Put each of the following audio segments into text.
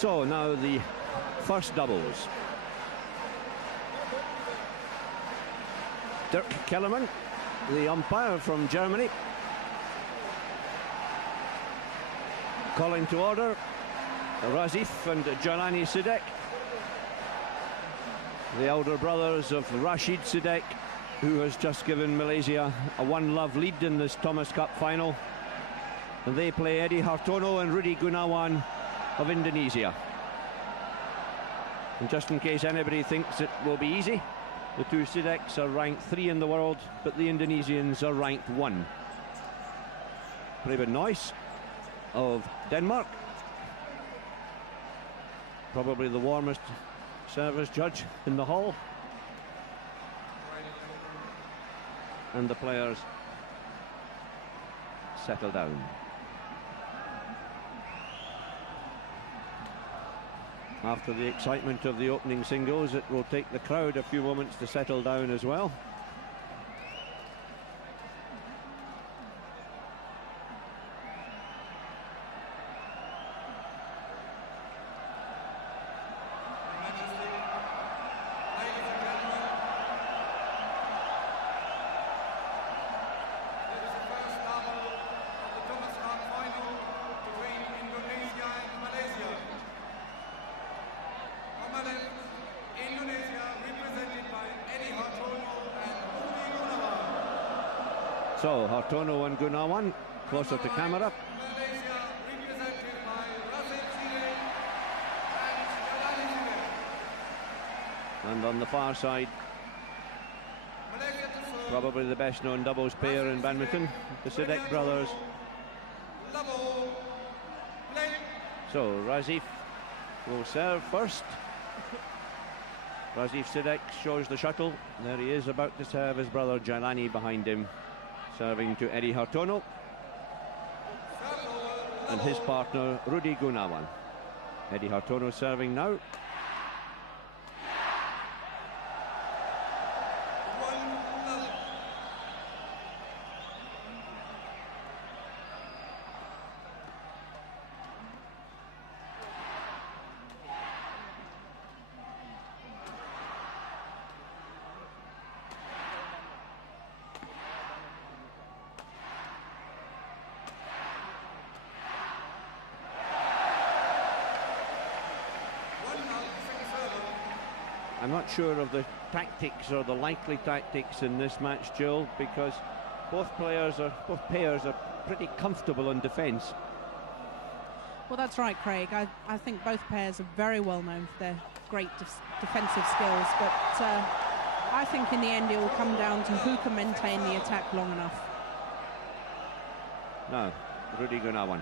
So now the first doubles. Dirk Kellerman, the umpire from Germany, calling to order Razif and Jaelani Sidek, the elder brothers of Rashid Sidek, who has just given Malaysia a 1-love lead in this Thomas Cup final. And they play Eddy Hartono and Rudy Gunawan of Indonesia. And just in case anybody thinks it will be easy, the two Sideks are ranked 3 in the world, but the Indonesians are ranked 1. Preben Noyce of Denmark, probably the warmest service judge in the hall. And the players settle down. After the excitement of the opening singles, it will take the crowd a few moments to settle down as well. So, Hartono and Gunawan closer to camera. Malaysia, represented by Razif and Jaelani Sidek. And on the far side, probably the best known doubles pair in badminton, the Sidek brothers. So, Razif will serve first. Razif Sidek shows the shuttle. There he is, about to serve his brother Jaelani behind him. Serving to Eddy Hartono and his partner Rudy Gunawan. Eddy Hartono serving now. I'm not sure of the tactics or the likely tactics in this match, Jill, because both pairs are pretty comfortable in defence. Well, that's right, Craig. I think both pairs are very well known for their great defensive skills, but I think in the end it will come down to who can maintain the attack long enough. Now, Rudy Gunawan.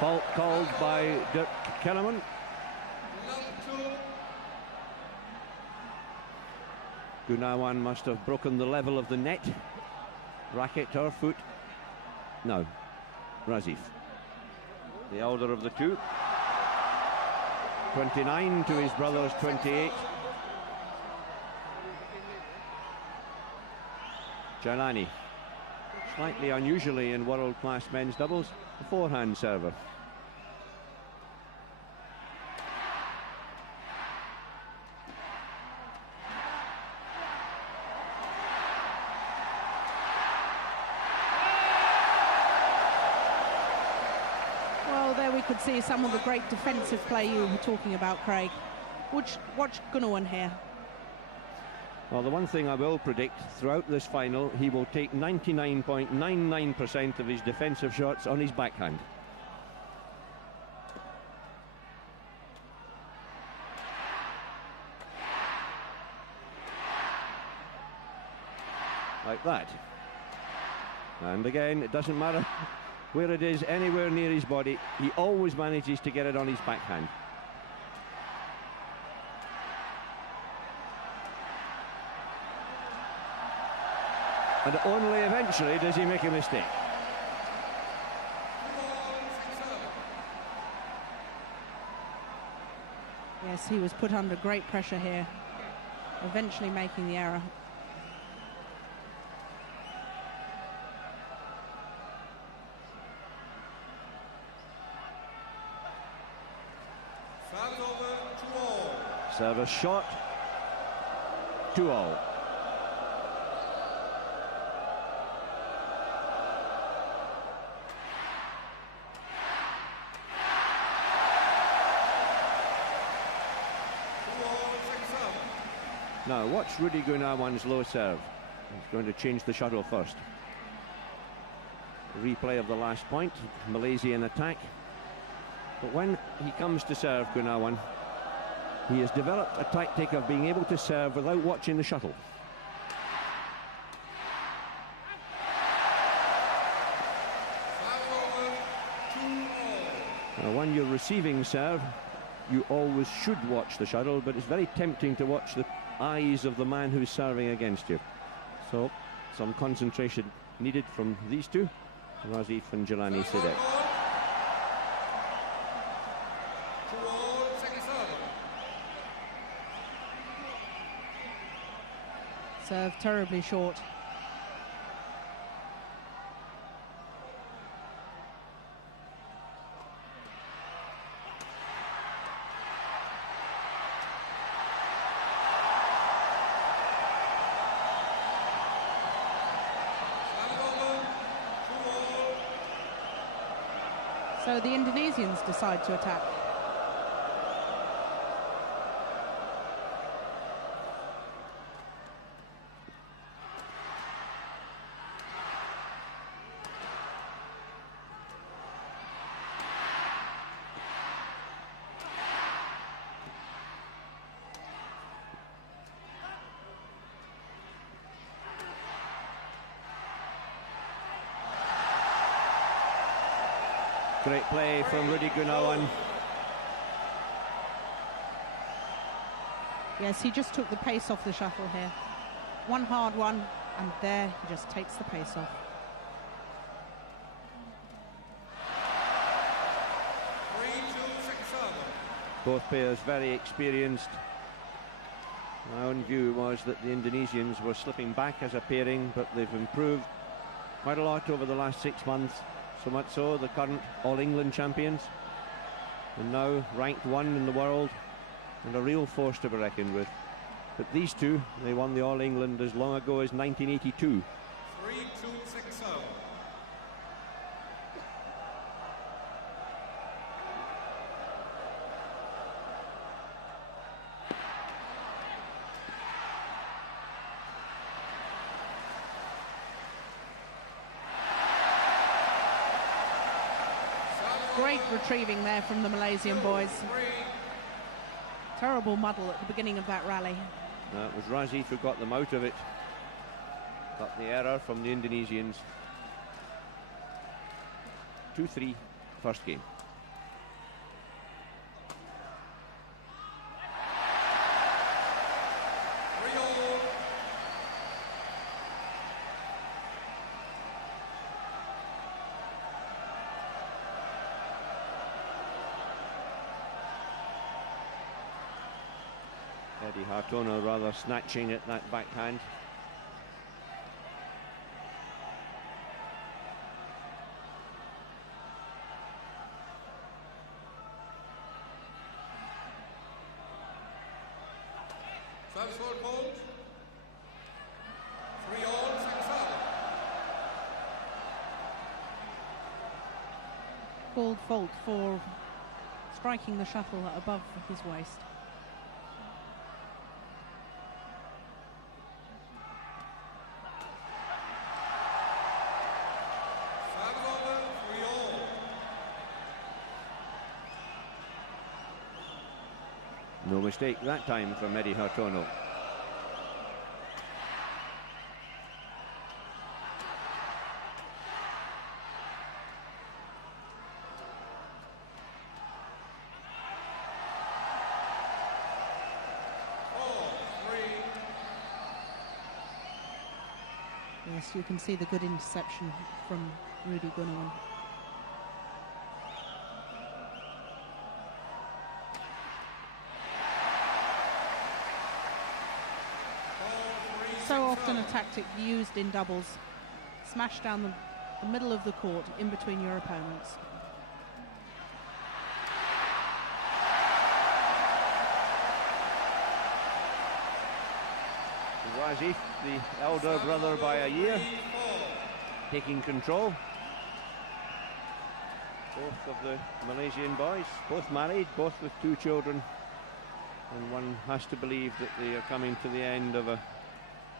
Fault called by Dirk Kellerman. Gunawan must have broken the level of the net. Racket or foot? No. Razif, the elder of the two. 29 to his brother's 28. Jaelani, slightly unusually in world-class men's doubles, a forehand server. Could see some of the great defensive play you were talking about, Craig. Watch Gunawan here. Well, the one thing I will predict throughout this final, he will take 99.99% of his defensive shots on his backhand. Like that. And again, it doesn't matter where it is, anywhere near his body, he always manages to get it on his backhand. And only eventually does he make a mistake. Yes, he was put under great pressure here, eventually making the error. Service shot. 2-all. Now watch Rudy Gunawan's low serve. He's going to change the shuttle first. Replay of the last point. Malaysia in attack. But when he comes to serve, Gunawan, he has developed a tactic of being able to serve without watching the shuttle. Now, when you're receiving serve, you always should watch the shuttle, but it's very tempting to watch the eyes of the man who's serving against you. So, some concentration needed from these two, Razif and Jaelani Sidek. Serve terribly short. So the Indonesians decide to attack. Great play from Rudy Gunawan. Yes, he just took the pace off the shuttle here. One hard one, and there he just takes the pace off. Both players very experienced. My own view was that the Indonesians were slipping back as a pairing, but they've improved quite a lot over the last 6 months. So much so, the current All-England champions, and now ranked 1 in the world, and a real force to be reckoned with. But these two, they won the All-England as long ago as 1982. 3-2-6-0. Great retrieving there from the Malaysian boys. Terrible muddle at the beginning of that rally. It was Razif who got them out of it. But the error from the Indonesians. 2-3, first game. Eddy Hartono rather snatching at that backhand. Service hold. 3-all, 6-7. Called fault for striking the shuttle above his waist. No mistake that time from Eddy Hartono. Yes, you can see the good interception from Rudy Gunawan. So often a tactic used in doubles. Smash down the middle of the court in between your opponents. Razif, the elder brother by a year, taking control. Both of the Malaysian boys, both married, both with 2 children, and one has to believe that they are coming to the end of a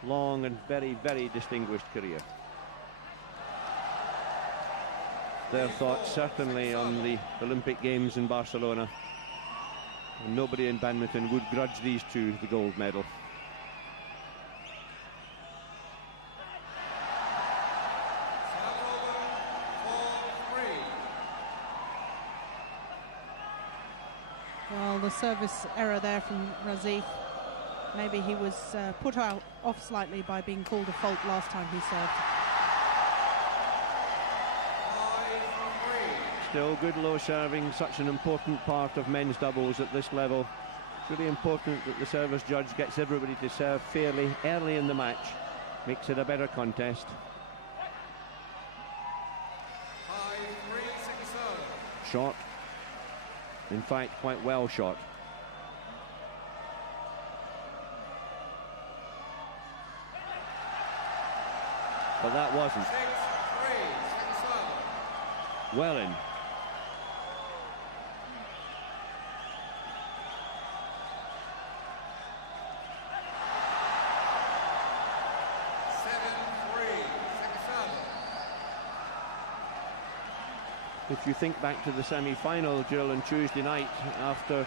long and very, very distinguished career. Their thoughts certainly on the Olympic Games in Barcelona, and nobody in badminton would grudge these 2 the gold medal. Well, the service error there from Razif. Maybe he was put off slightly by being called a fault last time he served. Still good low serving, such an important part of men's doubles at this level. It's really important that the service judge gets everybody to serve fairly early in the match. Makes it a better contest. Shot. In fact, quite well shot. But that wasn't. Well in. If you think back to the semi-final, Jill, on Tuesday night, after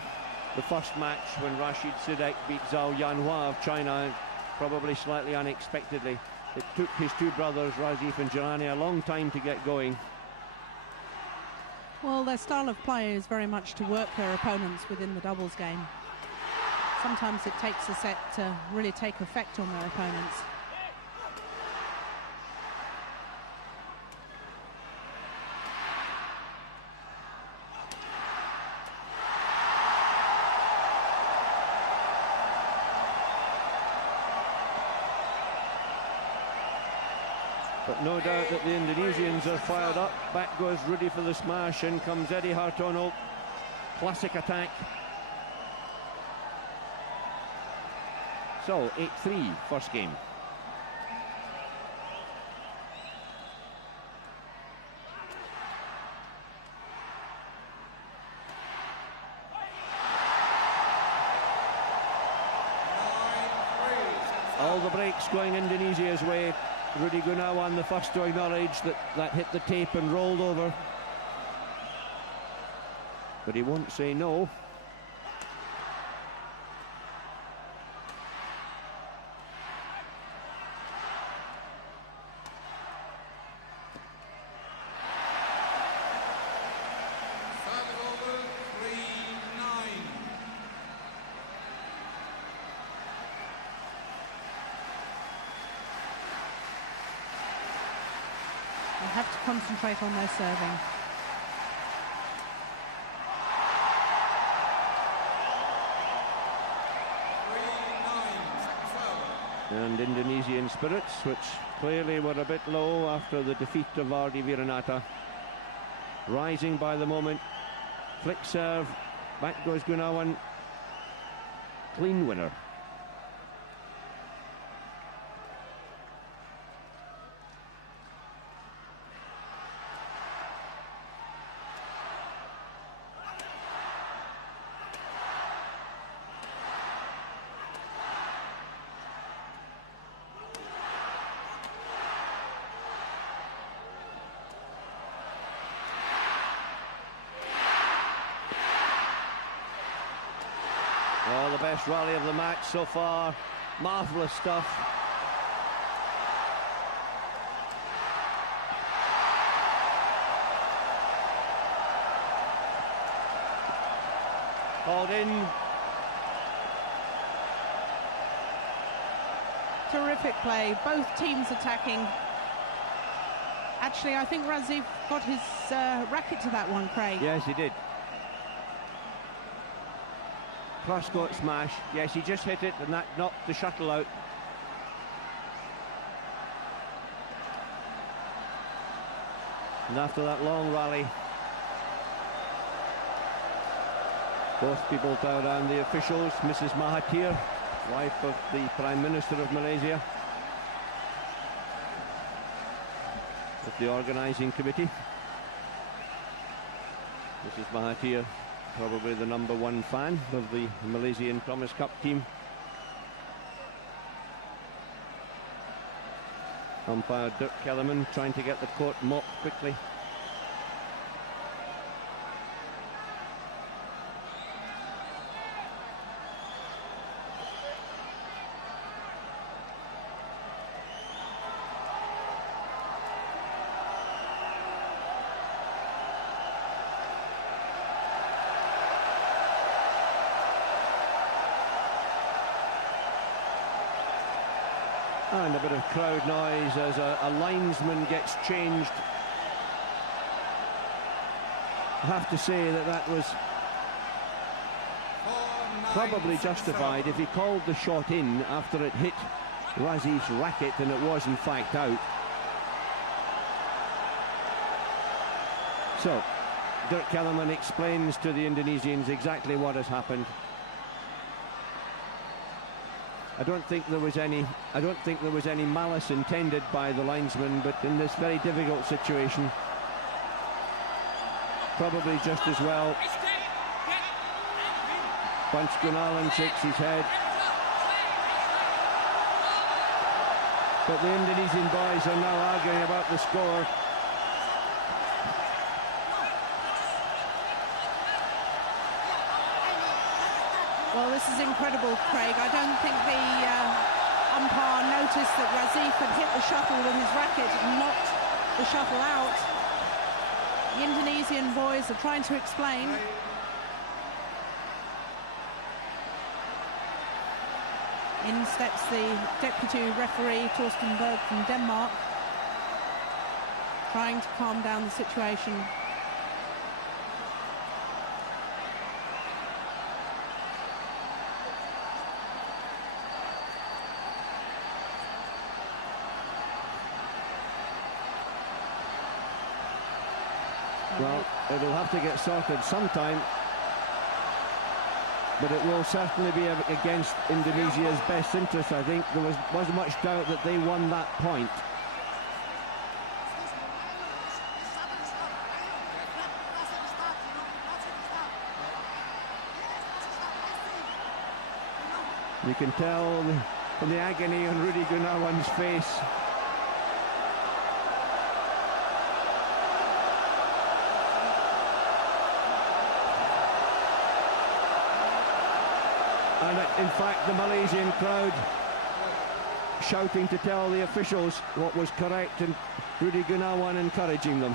the first match when Razif Sidek beat Zhao Yanhua of China, probably slightly unexpectedly, it took his 2 brothers, Razif and Jaelani, a long time to get going. Well, their style of play is very much to work their opponents within the doubles game. Sometimes it takes a set to really take effect on their opponents. But no doubt that the Indonesians are fired up. Back goes Rudy for the smash. In comes Eddy Hartono. Classic attack. So, 8-3, first game. All the breaks going Indonesia's way. Rudy Gunawan the first to acknowledge that that hit the tape and rolled over. But he won't say no. They have to concentrate on their serving. And Indonesian spirits, which clearly were a bit low after the defeat of Ardi Viranata, rising by the moment. Flick serve, back goes Gunawan. Clean winner. Oh, the best rally of the match so far. Marvellous stuff. Called in. Terrific play, both teams attacking. Actually, I think Razif got his racket to that one, Craig. Yes, he did. Cross-court smash. Yes, he just hit it and that knocked the shuttle out. And after that long rally, both people down around the officials. Mrs. Mahathir wife of the Prime Minister of Malaysia, with the organising committee. Mrs. Mahathir, probably the #1 fan of the Malaysian Thomas Cup team. Umpire Dirk Kellerman trying to get the court mopped quickly. And a bit of crowd noise as a linesman gets changed. I have to say that was probably justified if he called the shot in after it hit Razif's racket, and it was in fact out. So Dirk Kellerman explains to the Indonesians exactly what has happened. I don't think there was any malice intended by the linesman, but in this very difficult situation, probably just as well. Punch Gunawan shakes his head. But the Indonesian boys are now arguing about the score. Well, this is incredible, Craig. I don't think the umpire noticed that Razif had hit the shuttle with his racket and knocked the shuttle out. The Indonesian boys are trying to explain. In steps the deputy referee, Torsten Berg from Denmark, trying to calm down the situation. Well, it'll have to get sorted sometime, but it will certainly be against Indonesia's best interest. I think there wasn't much doubt that they won that point. You can tell from the agony on Rudy Gunawan's face. And in fact, the Malaysian crowd shouting to tell the officials what was correct, and Rudy Gunawan encouraging them.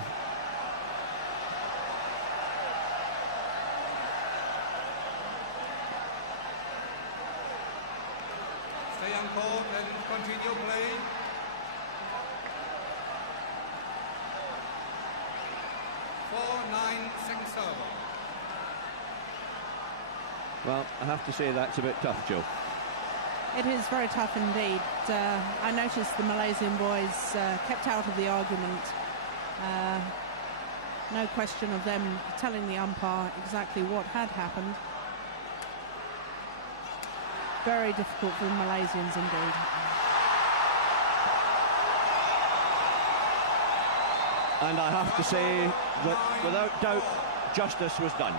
Stay on court and continue playing. Server. Well, I have to say that's a bit tough, Joe. It is very tough indeed. I noticed the Malaysian boys kept out of the argument. No question of them telling the umpire exactly what had happened. Very difficult for the Malaysians indeed. And I have to say that without doubt, justice was done.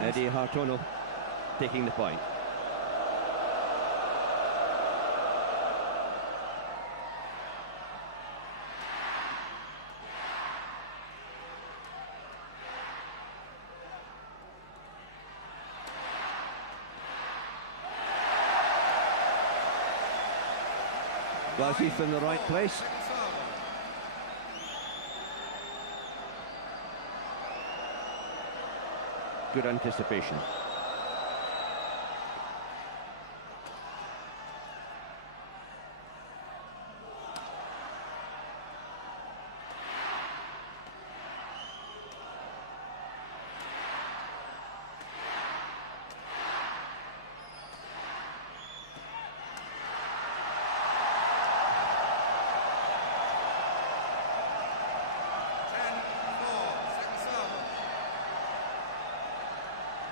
Eddy Hartono taking the point. Razif in the right place. Good anticipation.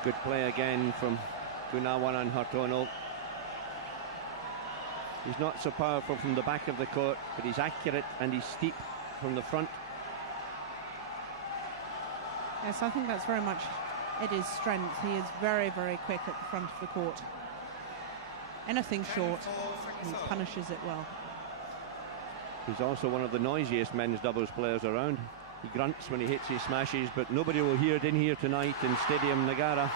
Good play again from Gunawan and Hartono. He's not so powerful from the back of the court, but he's accurate and he's steep from the front. Yes, I think that's very much Eddy's strength. He is very, very quick at the front of the court. Anything short, he punishes it well. He's also one of the noisiest men's doubles players around. He grunts when he hits his smashes, but nobody will hear it in here tonight in Stadium Nagara.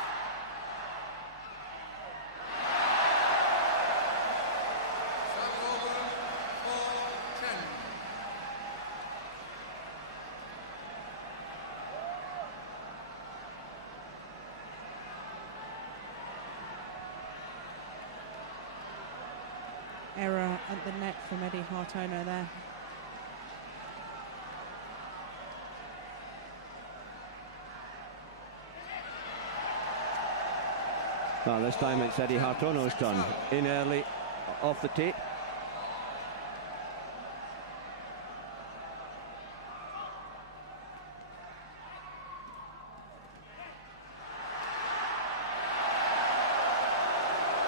Error at the net from Eddy Hartono there. Well, this time it's Eddy Hartono's turn. In early, off the tape.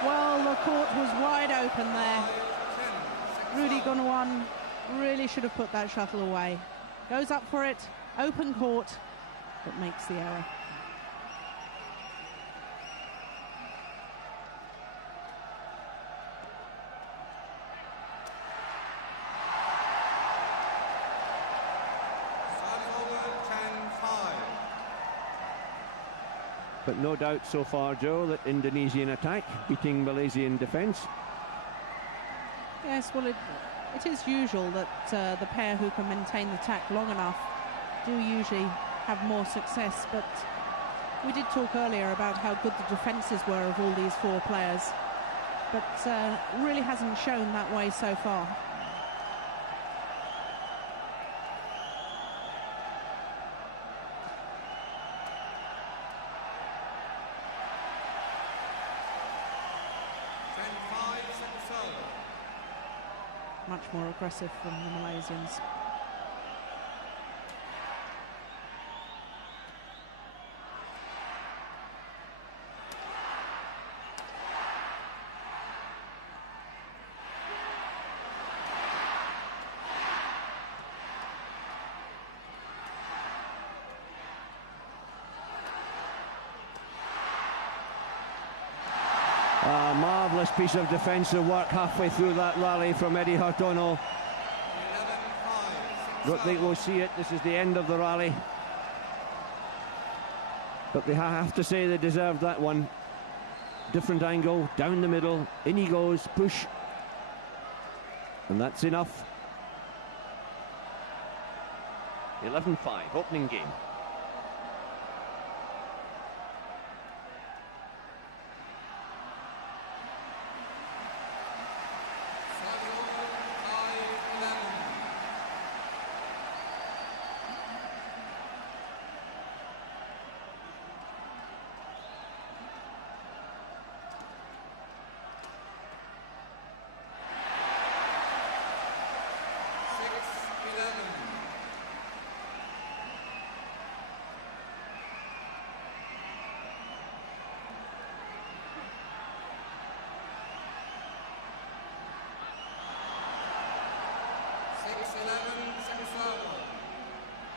Well, the court was wide open there. Rudy Gunawan really should have put that shuttle away. Goes up for it, open court, but makes the error. But no doubt so far, Joe, that Indonesian attack beating Malaysian defence. Yes, well, it is usual that the pair who can maintain the attack long enough do usually have more success, but we did talk earlier about how good the defences were of all these four players, but really hasn't shown that way so far. Much more aggressive from the Malaysians. A marvellous piece of defensive work halfway through that rally from Eddy Hartono. Don't think we'll see it. This is the end of the rally. But they have to say they deserved that one. Different angle, down the middle, in he goes, push. And that's enough. 11-5, opening game.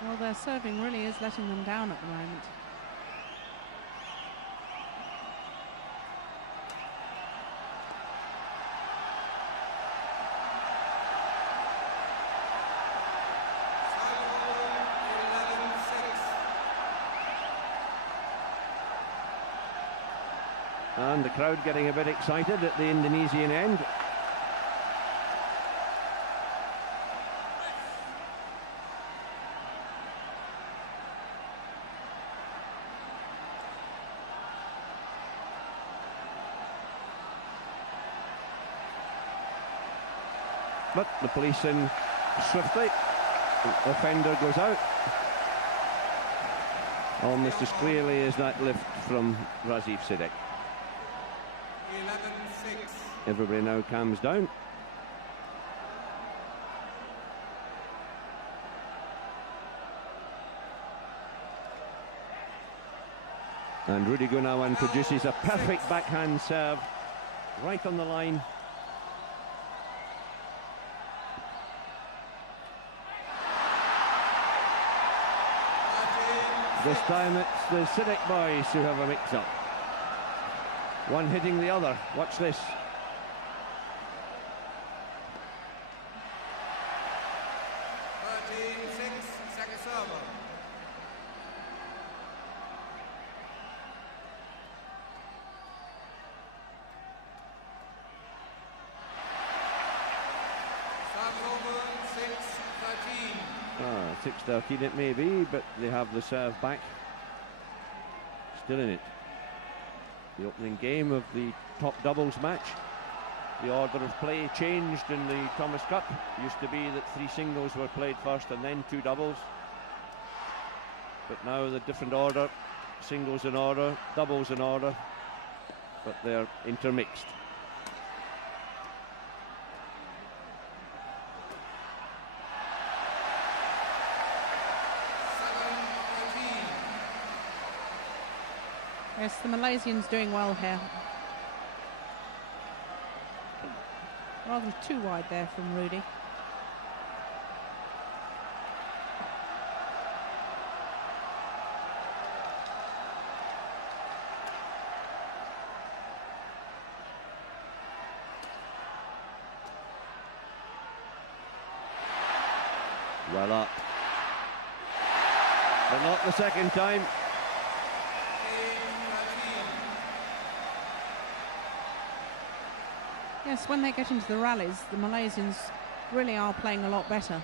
Well, their serving really is letting them down at the moment. And the crowd getting a bit excited at the Indonesian end. But the police in swiftly. The offender goes out. Almost as clearly as that lift from Razif Sidek. 11-6. Everybody now calms down. And Rudy Gunawan produces a perfect backhand serve, right on the line. This time it's the Sidek boys who have a mix-up. One hitting the other. Watch this. 6-13 it may be, but they have the serve back. Still in it. The opening game of the top doubles match. The order of play changed in the Thomas Cup. It used to be that 3 singles were played first and then 2 doubles. But now the different order, singles in order, doubles in order, but they're intermixed. Yes, the Malaysians doing well here. Rather too wide there from Rudy. Well up. But not the second time. Yes, when they get into the rallies, the Malaysians really are playing a lot better.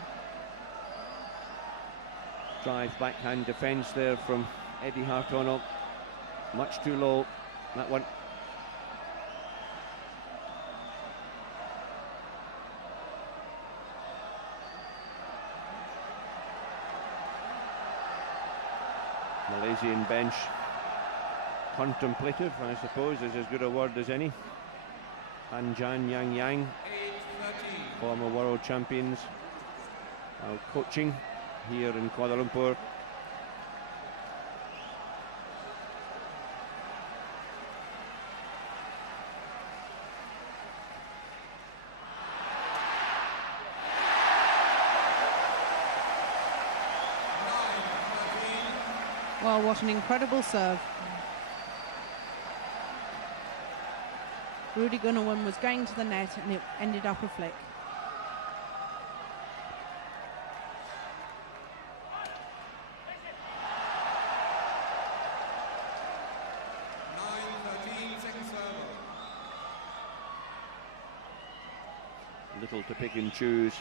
Drive backhand defence there from Eddy Hartono. Much too low, that one. Malaysian bench contemplative, I suppose, is as good a word as any. Anjan Yang, former world champions, now coaching here in Kuala Lumpur. Well, what an incredible serve. Rudy Gunawan was going to the net and it ended up a flick. Little to pick and choose.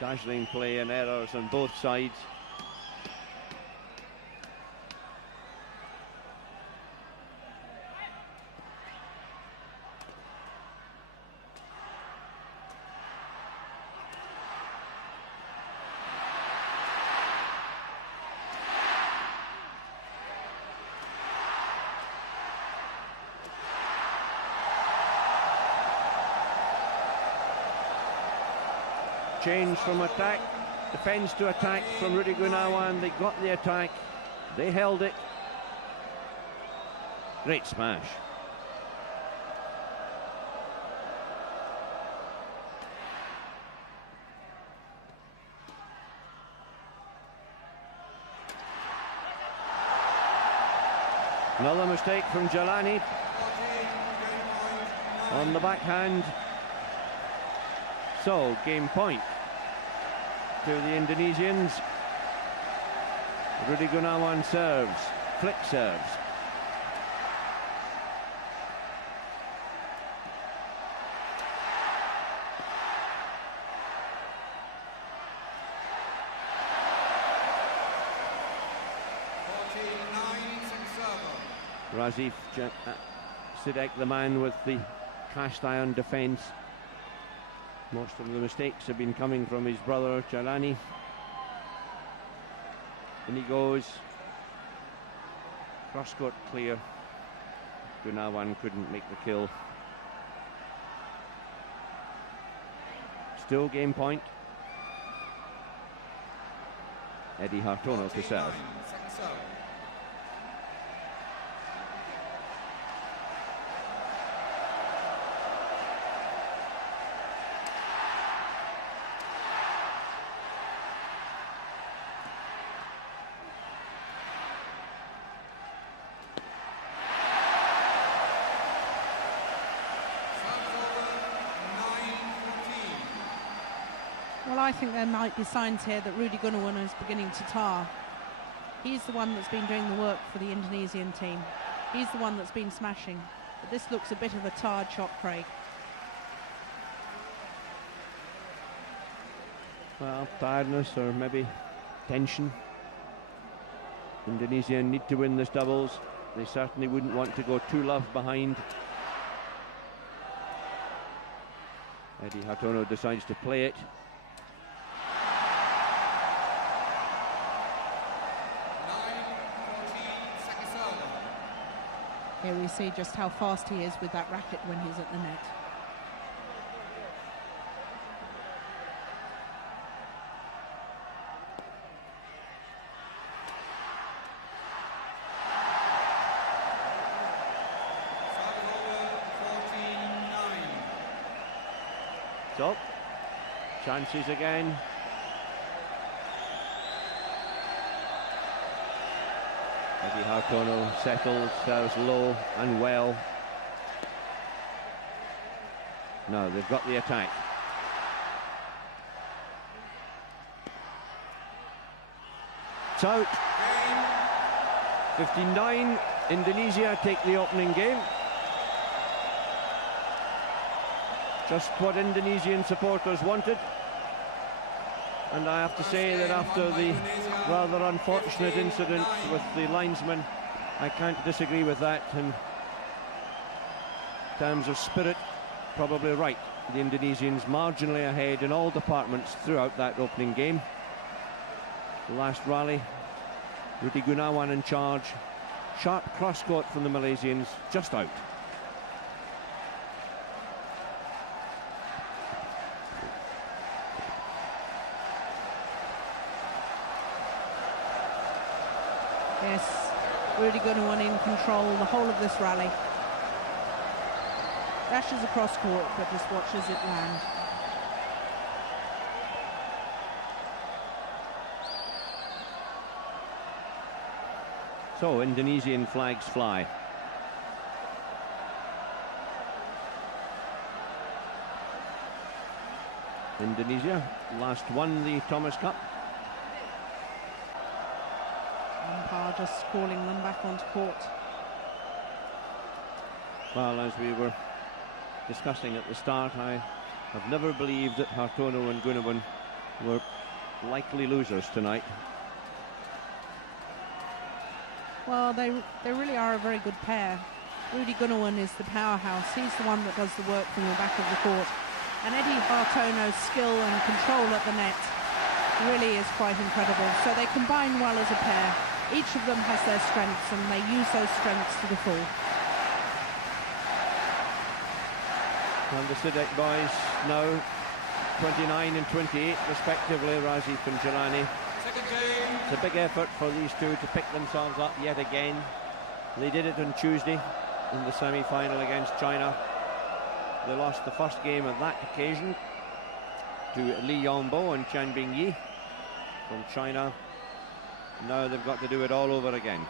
Dazzling play and errors on both sides. Change from attack, defence to attack from Rudy Gunawan. They got the attack, they held it. Great smash. Another mistake from Jaelani on the backhand. So, game point to the Indonesians. Rudy Gunawan serves, flick serves. Razif Sidek, the man with the cast iron defence. Most of the mistakes have been coming from his brother Jaelani. And he goes. Cross court clear. Gunawan couldn't make the kill. Still game point. Eddy Hartono to serve. I think there might be signs here that Rudy Gunawan is beginning to tire. He's the one that's been doing the work for the Indonesian team. He's the one that's been smashing. But this looks a bit of a tired shot, Craig. Well, tiredness or maybe tension. Indonesia need to win this doubles. They certainly wouldn't want to go 2-love behind. Eddy Hartono decides to play it. Here we see just how fast he is with that racket when he's at the net. So, chances again. Eddy Hartono settles, serves low and well. No, they've got the attack. It's out. 59, Indonesia take the opening game. Just what Indonesian supporters wanted. And I have to say that after the rather unfortunate incident with the linesman, I can't disagree with that. In terms of spirit, probably right. The Indonesians marginally ahead in all departments throughout that opening game. The last rally, Rudy Gunawan in charge. Sharp cross-court from the Malaysians, just out. Yes, Rudy Gunawan in control the whole of this rally. Dashes across court, but just watches it land. So, Indonesian flags fly. Indonesia last won the Thomas Cup. Umpire just calling them back onto court. Well, as we were discussing at the start, I have never believed that Hartono and Gunawan were likely losers tonight. Well, they really are a very good pair. Rudy Gunawan is the powerhouse. He's the one that does the work from the back of the court. And Eddy Hartono's skill and control at the net really is quite incredible. So they combine well as a pair. Each of them has their strengths, and they use those strengths to the full. And the Sidek boys now 29 and 28 respectively, Razif and Jaelani. It's a big effort for these two to pick themselves up yet again. They did it on Tuesday in the semi-final against China. They lost the first game on that occasion to Yongbo and Tian Bingyi from China. Now they've got to do it all over again.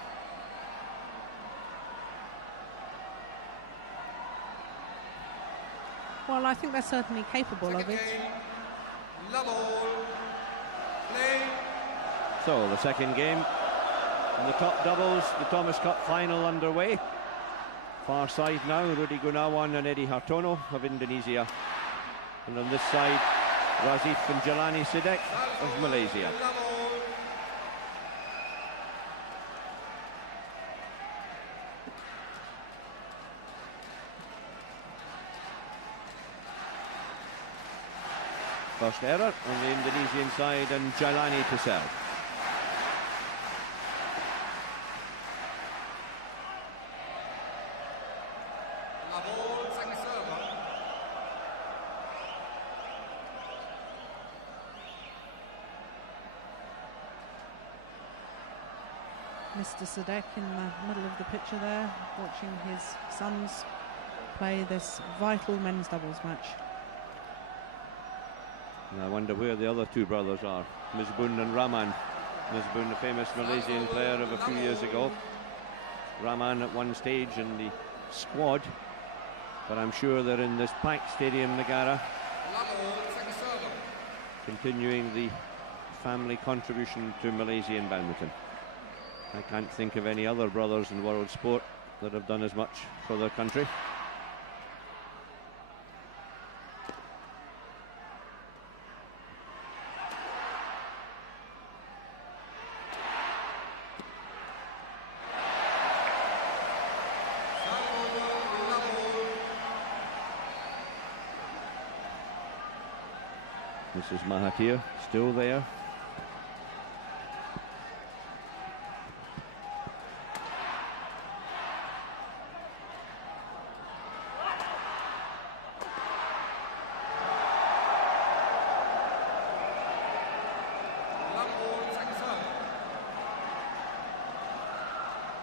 Well, I think they're certainly capable of it. So the second game in the top doubles, the Thomas Cup final underway. Far side now, Rudy Gunawan and Eddy Hartono of Indonesia. And on this side, Razif and Jaelani Sidek of Malaysia. First error on the Indonesian side, and Jaelani to serve. Mr. Sidek in the middle of the picture there, watching his sons play this vital men's doubles match. And I wonder where the other two brothers are, Misbun and Rahman. Misbun, the famous Malaysian player of a few years ago. Rahman at one stage in the squad, but I'm sure they're in this packed stadium, Negara. continuing the family contribution to Malaysian badminton. I can't think of any other brothers in world sport that have done as much for their country. This is Mahathir, still there.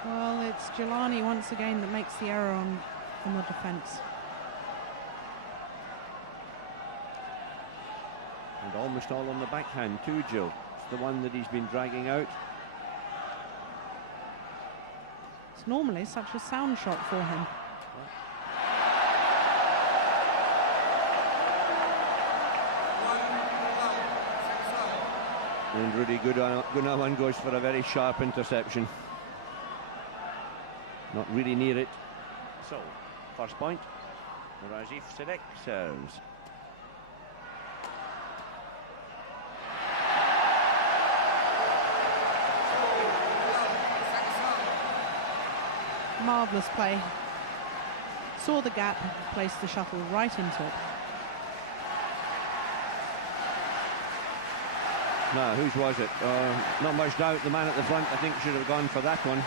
Well, it's Jaelani once again that makes the error on the defence. And almost all on the backhand too, Jill. It's the one that he's been dragging out. It's normally such a sound shot for him. And Rudy Gunawan goes for a very sharp interception. Not really near it. So, first point. Razif Sidek serves. Marvellous play. Saw the gap, placed the shuttle right into it. Now, whose was it? Not much doubt, the man at the front, I think, should have gone for that one.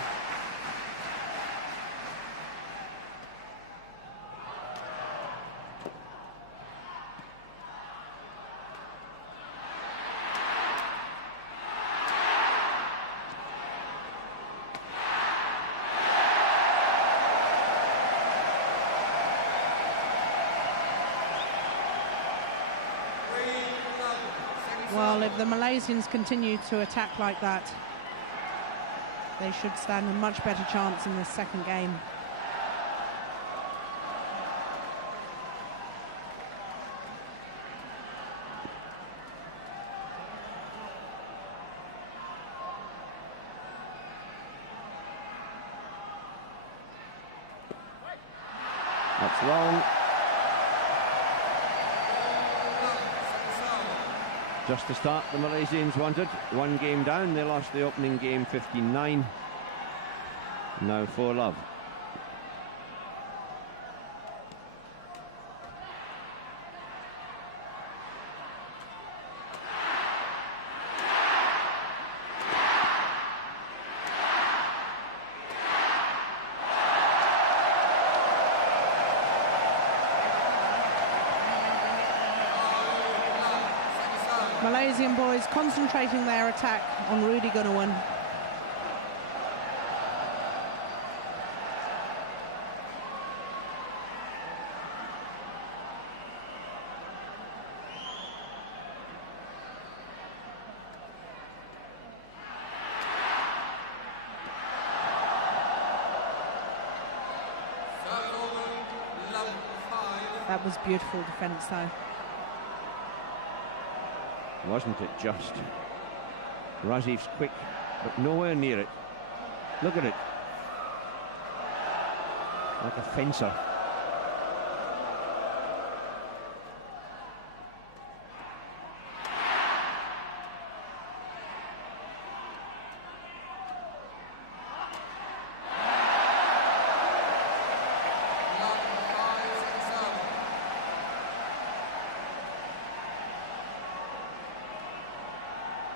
Well, if the Malaysians continue to attack like that, they should stand a much better chance in the second game. That's wrong. Just to start, the Malaysians wanted. One game down, they lost the opening game 15-9. Now 4-love. Malaysian boys concentrating their attack on Rudy Gunawan. That was beautiful defence though. Wasn't it just? Razif's quick, but nowhere near it. Look at it. Like a fencer.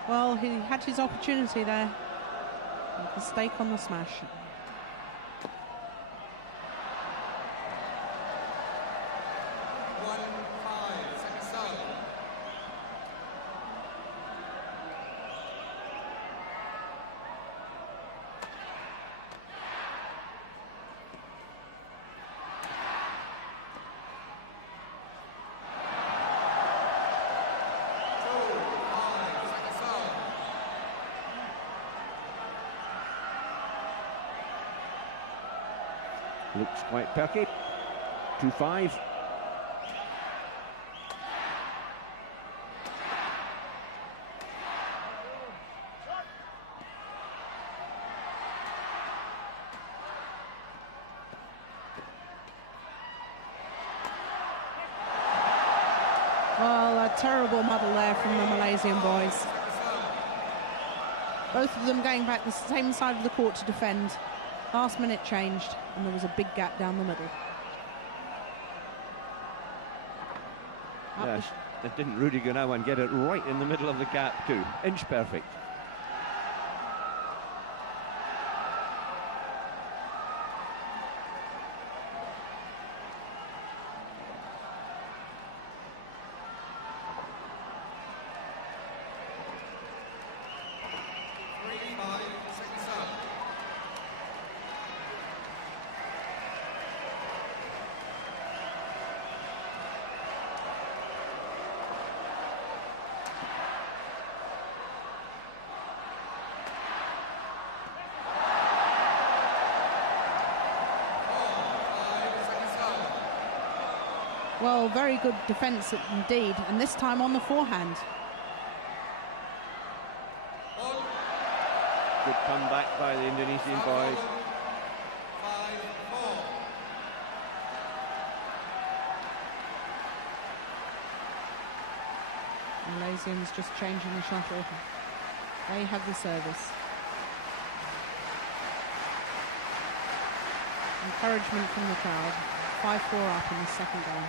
Well, he had his opportunity there. Mistake on the smash. Looks quite perky. 2-5. terrible muddle there from the Malaysian boys. Both of them going back the same side of the court to defend. Last minute changed, and there was a big gap down the middle. Yes, didn't Rudy Gunawan get it right in the middle of the gap too? Inch perfect. Well, very good defence indeed, and this time on the forehand. Good comeback by the Indonesian boys. Malaysians just changing the shuttle. They have the service. Encouragement from the crowd. 5-4 up in the second game.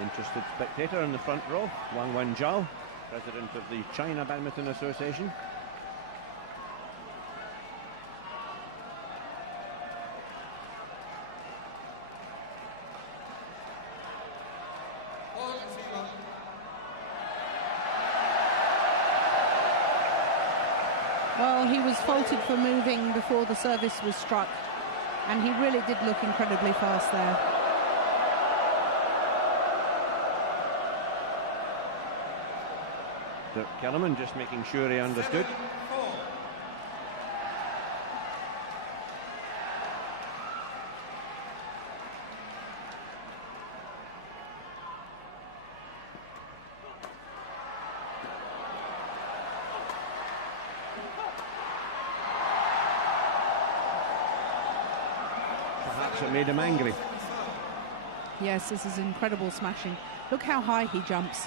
Interested spectator in the front row, Wang Wenzhou, president of the China Badminton Association. Well, he was faulted for moving before the service was struck, and he really did look incredibly fast there. Dirk Kellerman just making sure he understood. Perhaps it made him angry. Yes, this is incredible smashing. Look how high he jumps.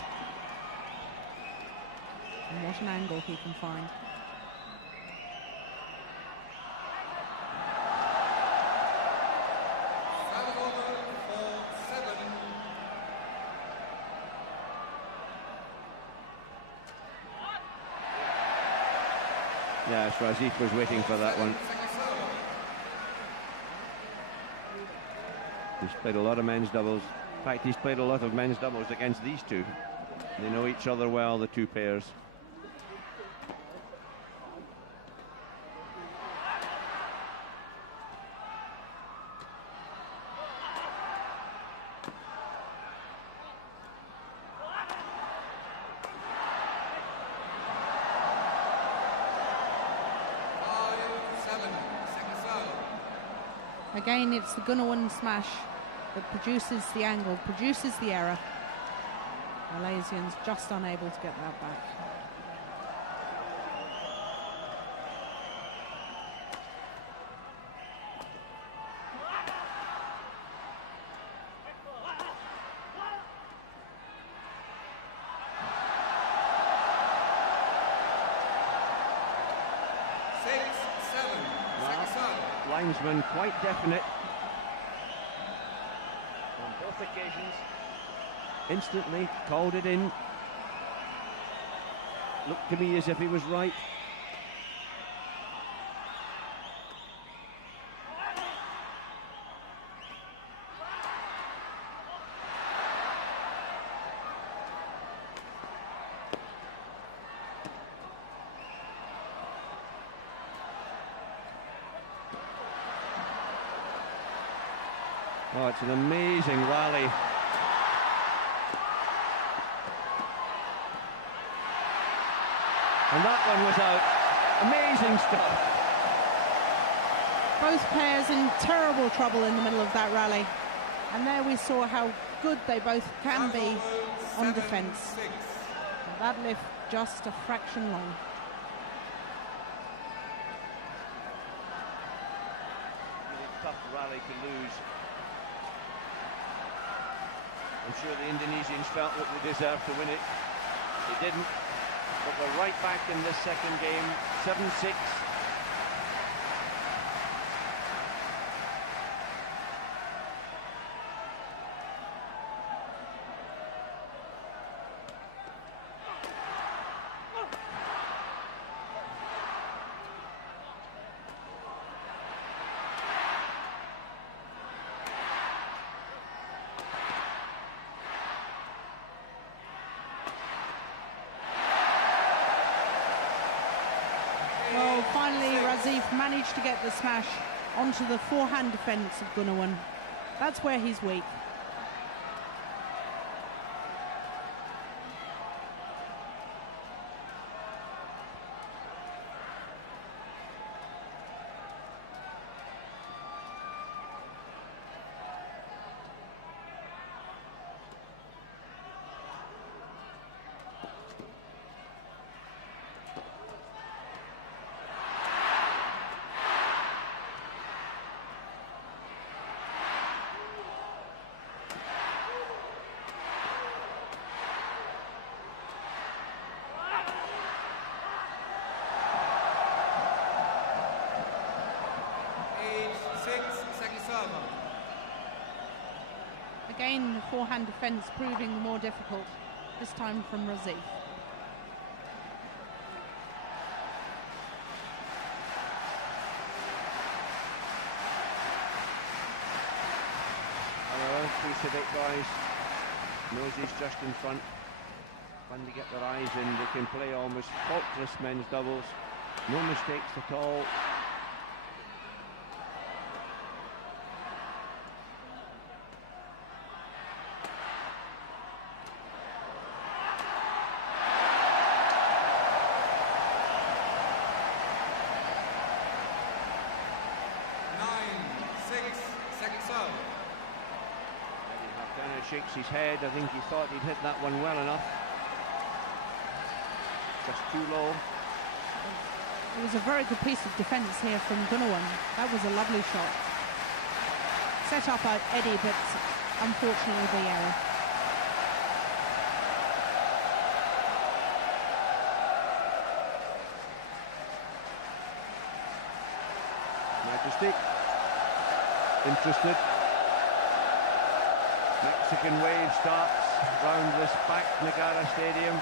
And what an angle he can find. Yes, Razif was waiting for that one. He's played a lot of men's doubles. In fact, he's played a lot of men's doubles against these two. They know each other well, the two pairs. Again, it's the Gunawan smash that produces the angle, produces the error. Malaysians just unable to get that back. Linesman quite definite on both occasions. Instantly called it in. Looked to me as if he was right. Oh, it's an amazing rally. And that one was out. Amazing stuff. Both pairs in terrible trouble in the middle of that rally. And there we saw how good they both can be on defence. That lift just a fraction long. to lose. I'm sure the Indonesians felt that they deserved to win it. They didn't, but we're right back in this second game, 7-6. Well, finally, Razif managed to get the smash onto the forehand defence of Gunawan. That's where he's weak. Again, the forehand defence proving more difficult, this time from Razif. However, two Sidek guys knows he's just in front. When they get their eyes in, they can play almost faultless men's doubles. No mistakes at all. Shakes his head. I think he thought he'd hit that one well enough. Just too low. It was a very good piece of defence here from Gunawan. That was a lovely shot. Set up at Eddy, but unfortunately the error. Majestic. Interested. Mexican wave starts round this back Nagara Stadium.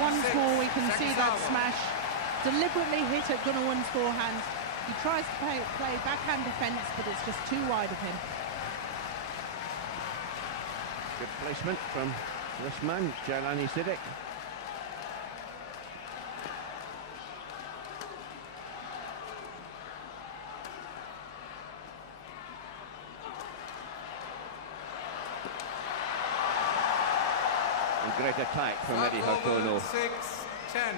Once more we can see that smash deliberately hit at Gunawan's forehand. He tries to play backhand defence, but it's just too wide of him. Good placement from this man, Jaelani Sidek. Great attack from Eddy Hartono. 6-10.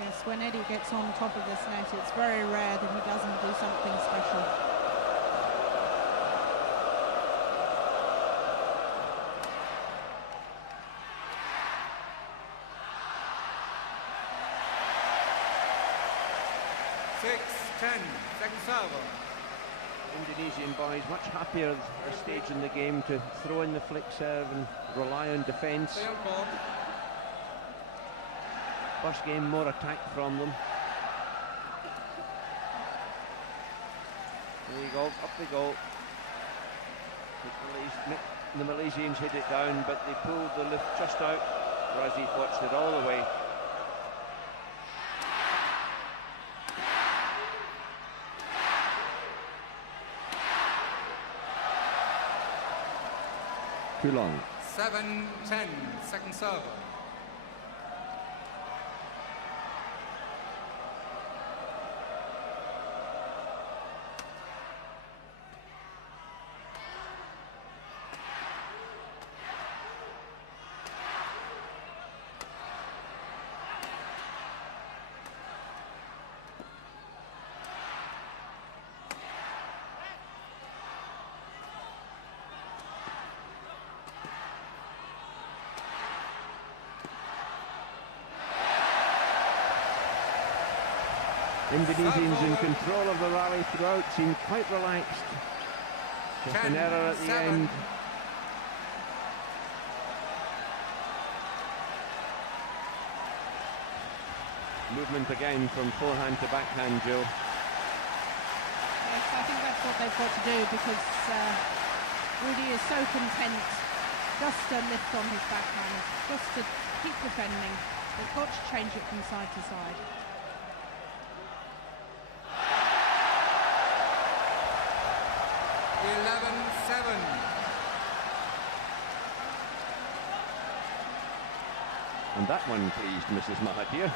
Yes, when Eddy gets on top of this net, it's very rare that he doesn't do something special. Second server. Indonesian boys much happier at this stage in the game to throw in the flick serve and rely on defence. First game, more attack from them. There you go, up they go. The Malaysians hit it down, but they pulled the lift just out. Razif watched it all the way. too long. 7-10, second serve. Indonesians in control of the rally throughout, seem quite relaxed. Just an error at the end. Movement again from forehand to backhand, Joe. Yes, I think that's what they've got to do, because Rudy is so content just to lift on his backhand, just to keep defending. They've got to change it from side to side. And that one pleased Mrs. Mahathir.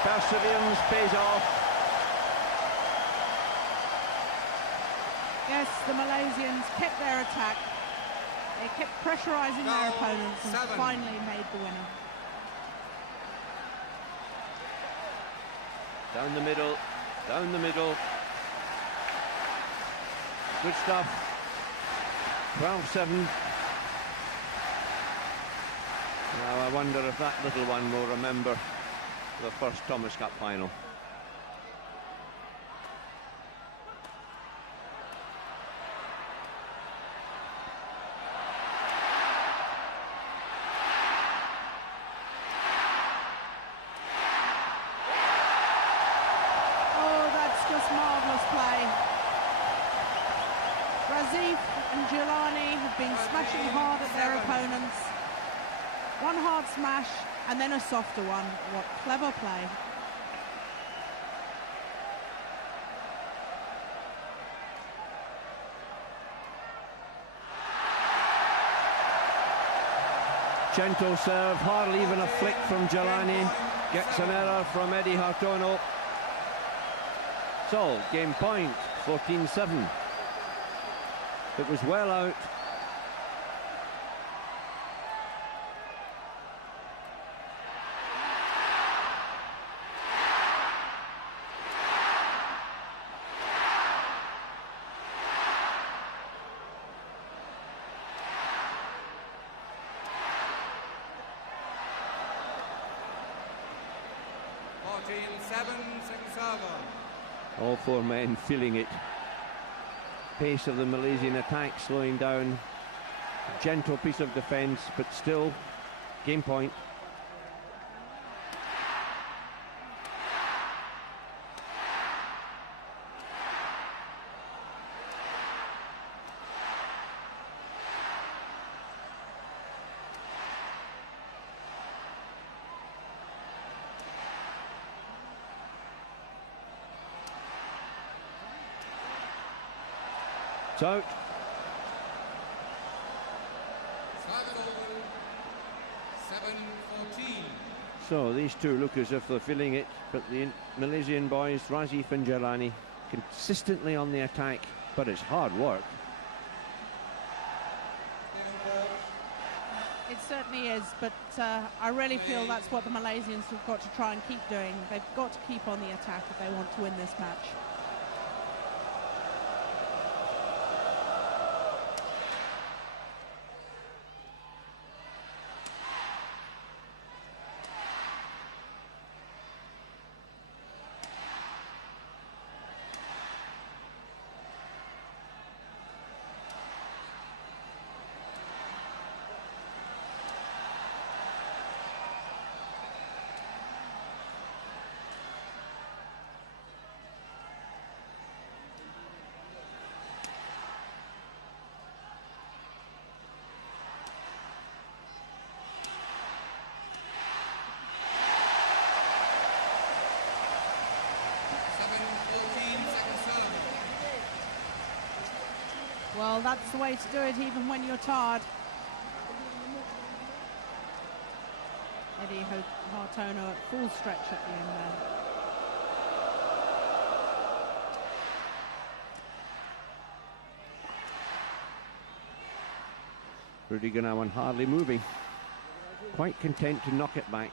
Perseverance pays off. Yes, the Malaysians kept their attack. They kept pressurising their opponents and finally made the winner. Down the middle, down the middle. Good stuff. 12-7. Now I wonder if that little one will remember the first Thomas Cup final. Oh, that's just marvellous play. Razif and Jaelani have been smashing hard at their opponents. One hard smash and then a softer one. What clever play. Gentle serve, hardly even a flick from Jaelani. Gets an error from Eddy Hartono. So, game point, 14-7. It was well out. All four men feeling it. Pace of the Malaysian attack slowing down. Gentle piece of defence, but still game point. It's out. So these two look as if they're feeling it, but the Malaysian boys, Razif and Jaelani, consistently on the attack, but it's hard work. It certainly is, but I really feel that's what the Malaysians have got to try and keep doing. They've got to keep on the attack if they want to win this match. Well, that's the way to do it, even when you're tired. Eddy Hartono at full stretch at the end there. Rudy Gunawan hardly moving, quite content to knock it back.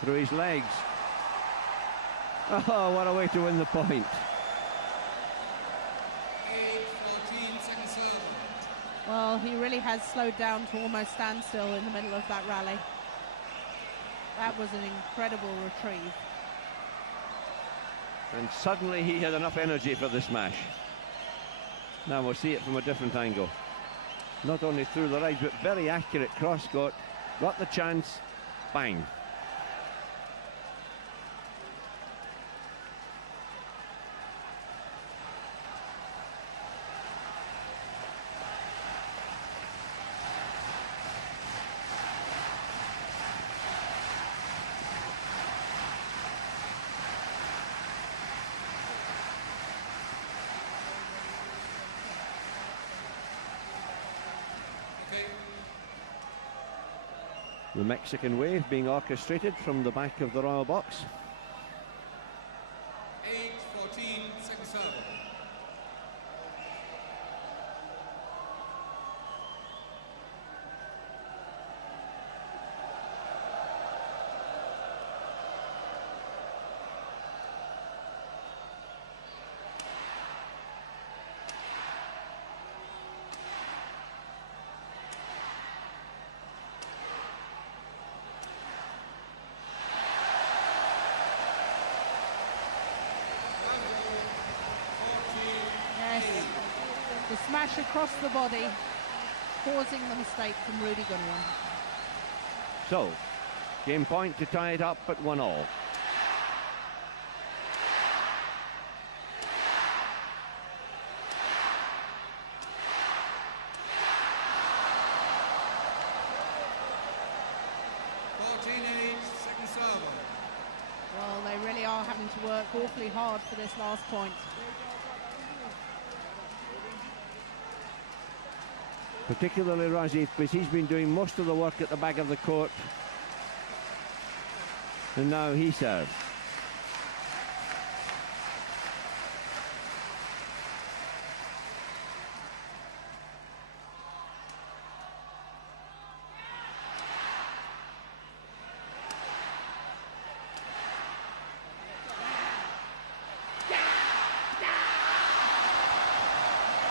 Through his legs. Oh, what a way to win the point. 8-14, second serve. Well, he really has slowed down to almost standstill in the middle of that rally. That was an incredible retrieve. And suddenly he had enough energy for the smash. Now we'll see it from a different angle. Not only through the legs, but very accurate cross-court. Got the chance, bang. The Mexican wave being orchestrated from the back of the royal box. 8-14, second serve. The smash across the body, causing the mistake from Rudy Gunawan. So, game point to tie it up at 1-all. Well, they really are having to work awfully hard for this last point. Particularly Razif, because he's been doing most of the work at the back of the court. And now he serves.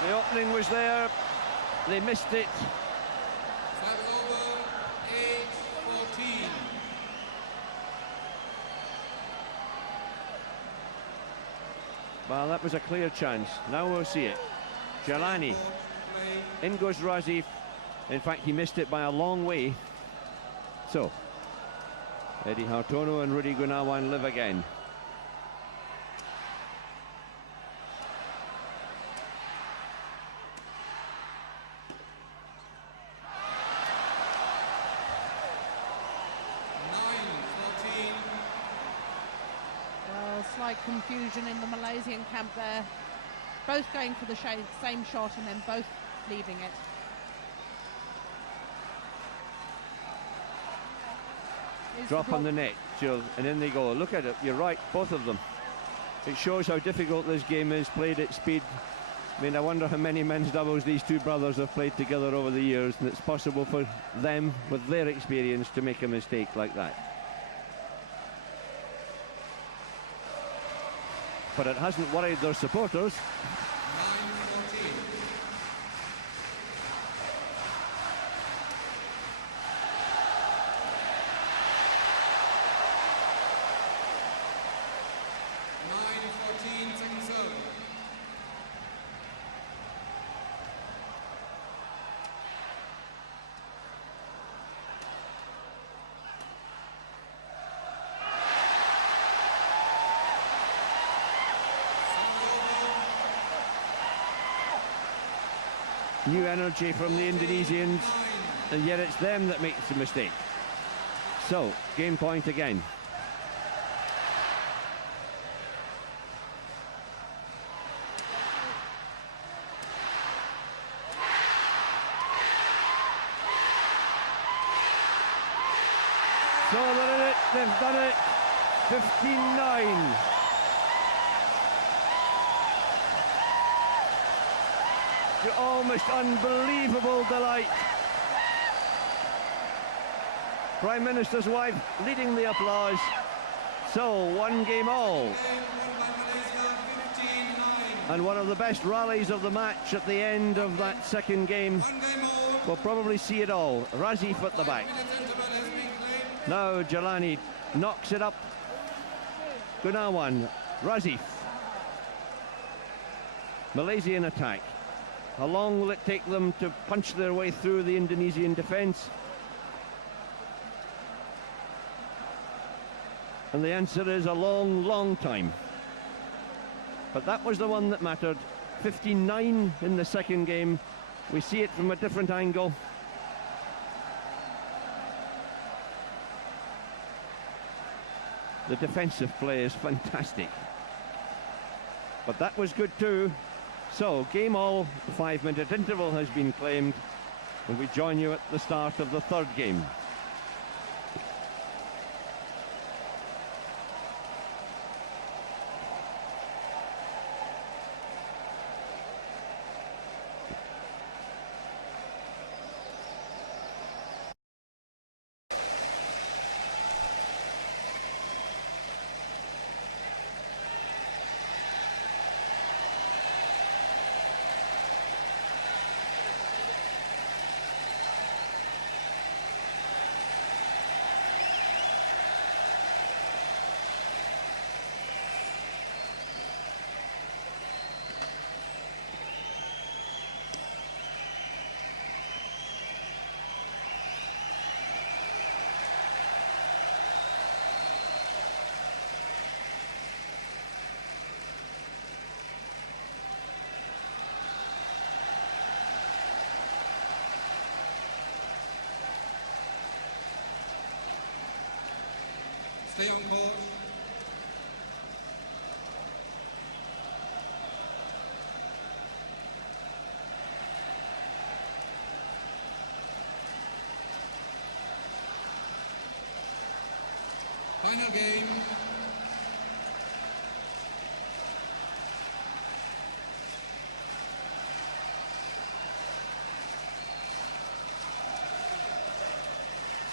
The opening was there. They missed it. Service over, 8-14. Well, that was a clear chance. Now we'll see it. Jaelani. In goes Razif. In fact, he missed it by a long way. So, Eddy Hartono and Rudy Gunawan live again. Slight confusion in the Malaysian camp there. Both going for the same shot and then both leaving it. Drop on the net, Jill, and in they go. Look at it, you're right, both of them. It shows how difficult this game is, played at speed. I mean, I wonder how many men's doubles these two brothers have played together over the years, and it's possible for them, with their experience, to make a mistake like that. But it hasn't worried their supporters. 9-14. Second serve. New energy from the Indonesians, and yet it's them that makes the mistake. So, game point again. So they're in it, they've done it. 15-9. To almost unbelievable delight. Prime Minister's wife leading the applause. So, one game all. And one of the best rallies of the match at the end of that second game. We'll probably see it all. Razif at the back. Now Jaelani knocks it up. Gunawan, Razif. Malaysian attack. How long will it take them to punch their way through the Indonesian defence? And the answer is a long, long time. But that was the one that mattered. 15-9 in the second game. We see it from a different angle. The defensive play is fantastic. But that was good too. So, game all, the 5-minute interval has been claimed. And we join you at the start of the third game. Stay on court. Final game.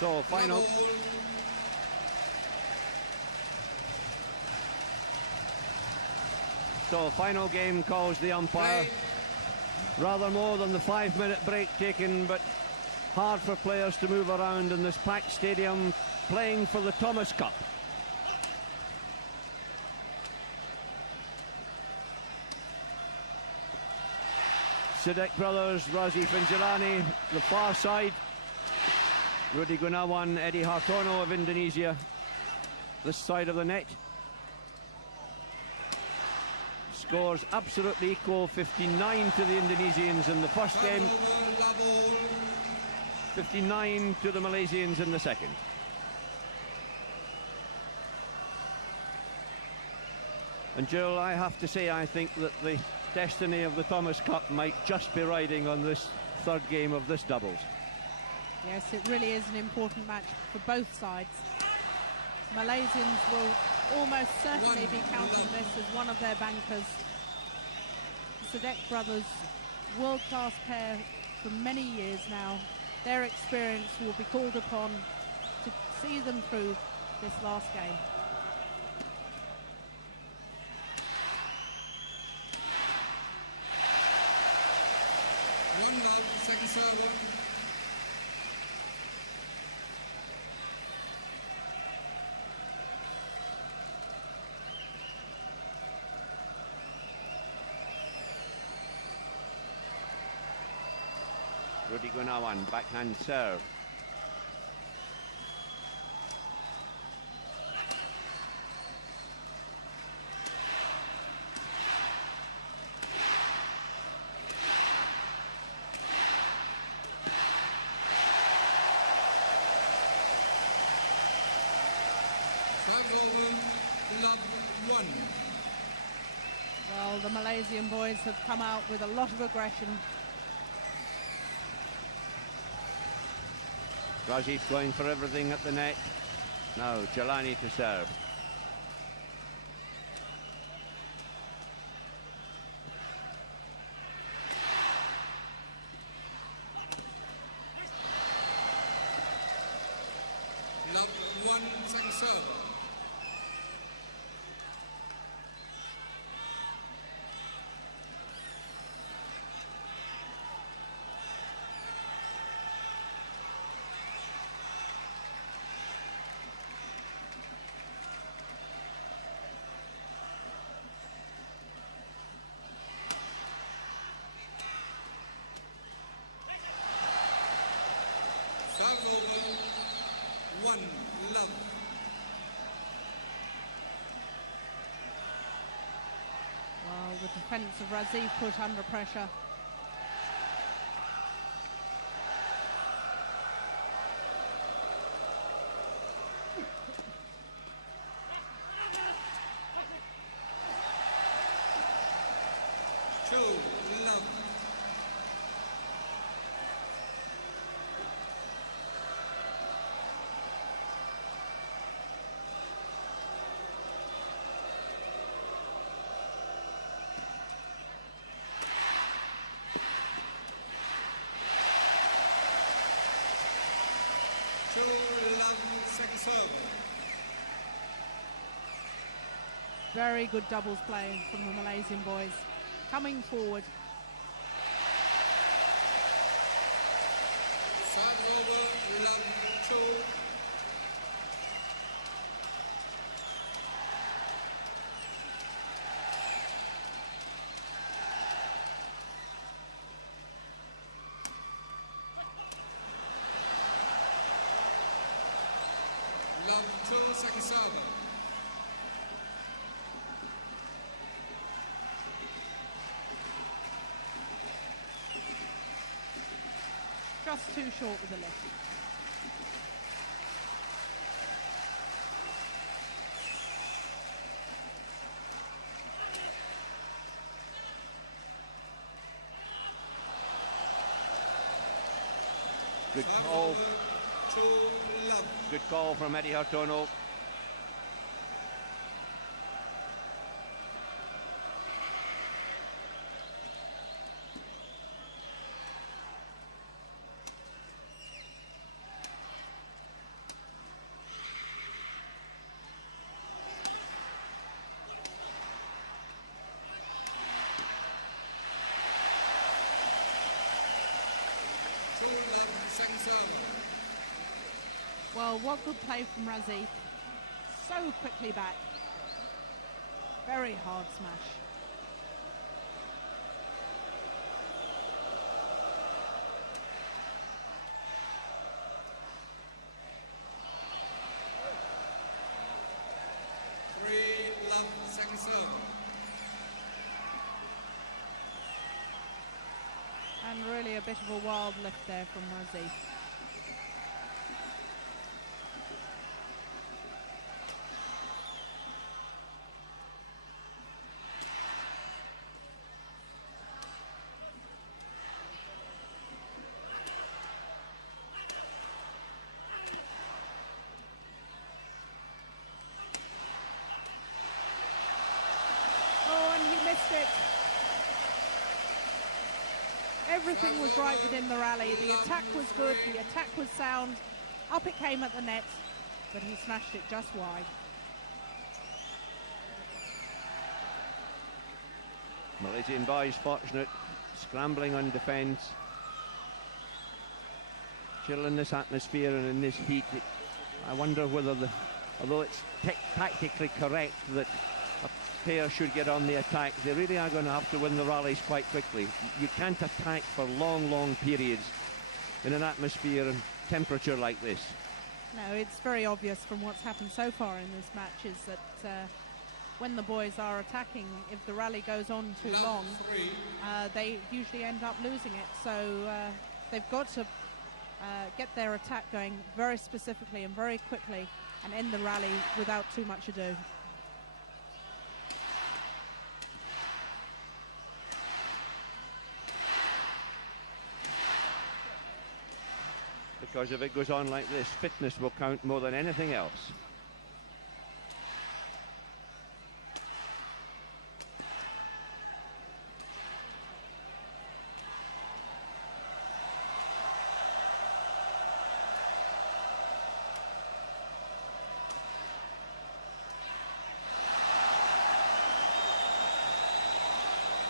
So, final. So, final game calls the umpire. Rather more than the 5-minute break taken, but hard for players to move around in this packed stadium playing for the Thomas Cup. Sidek brothers, Razif and Jaelani, the far side. Rudy Gunawan, Eddy Hartono of Indonesia, this side of the net. Scores absolutely equal, 59 to the Indonesians in the first game, 59 to the Malaysians in the second. And Jill, I have to say, I think that the destiny of the Thomas Cup might just be riding on this third game of this doubles. Yes, it really is an important match for both sides. Malaysians will almost certainly be counting this as one of their bankers. The Sidek brothers, world-class pair for many years now. Their experience will be called upon to see them through this last game. Second serve. Rudy Gunawan, backhand serve. Well, the Malaysian boys have come out with a lot of aggression. Razif going for everything at the net. Now Jaelani to serve. Love 1 second serve. Serve over 1 love. Well, the defence of Razif put under pressure. Two love. Two love second serve. Very good doubles play from the Malaysian boys. Coming forward. Serve over love 2. Love 2 second serve. Just too short with the lift. Good call. 2 love. Good call from Eddy Hartono. Second serve. Well, what good play from Razif. So quickly back. Very hard smash. Three love second serve. And really a bit of a wild lift there from Razif. Oh, and he missed it. Everything was right within the rally. The attack was good, the attack was sound. Up it came at the net, but he smashed it just wide. Malaysian boys fortunate, scrambling on defence. Still in this atmosphere and in this heat, I wonder whether, although it's tactically correct that a pair should get on the attack, they really are going to have to win the rallies quite quickly. You can't attack for long, long periods in an atmosphere and temperature like this. No, it's very obvious from what's happened so far in this match is that when the boys are attacking, if the rally goes on too long, they usually end up losing it. So they've got to get their attack going very specifically and very quickly and end the rally without too much ado. The because if it goes on like this, fitness will count more than anything else.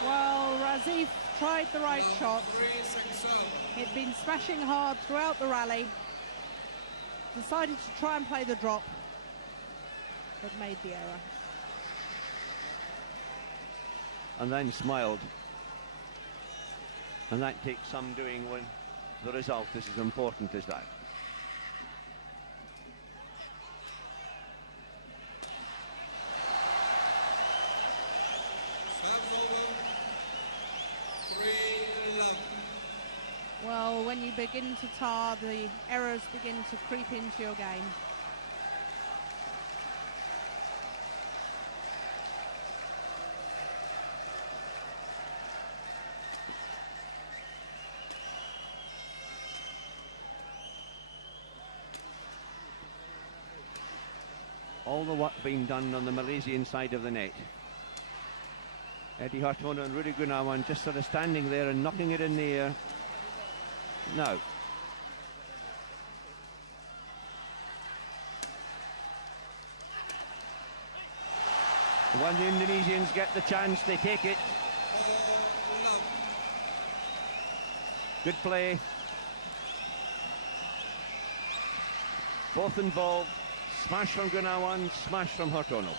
Well, Razif tried the right shot. He'd been smashing hard throughout the rally. Decided to try and play the drop, but made the error. And then smiled. And that takes some doing when the result is as important as that. Well, when you begin to tar, the errors begin to creep into your game. All the work being done on the Malaysian side of the net. Eddy Hartono and Rudy Gunawan just sort of standing there and knocking it in the air. No. When the Indonesians get the chance, they take it. Good play. Both involved. Smash from Gunawan, smash from Hartono.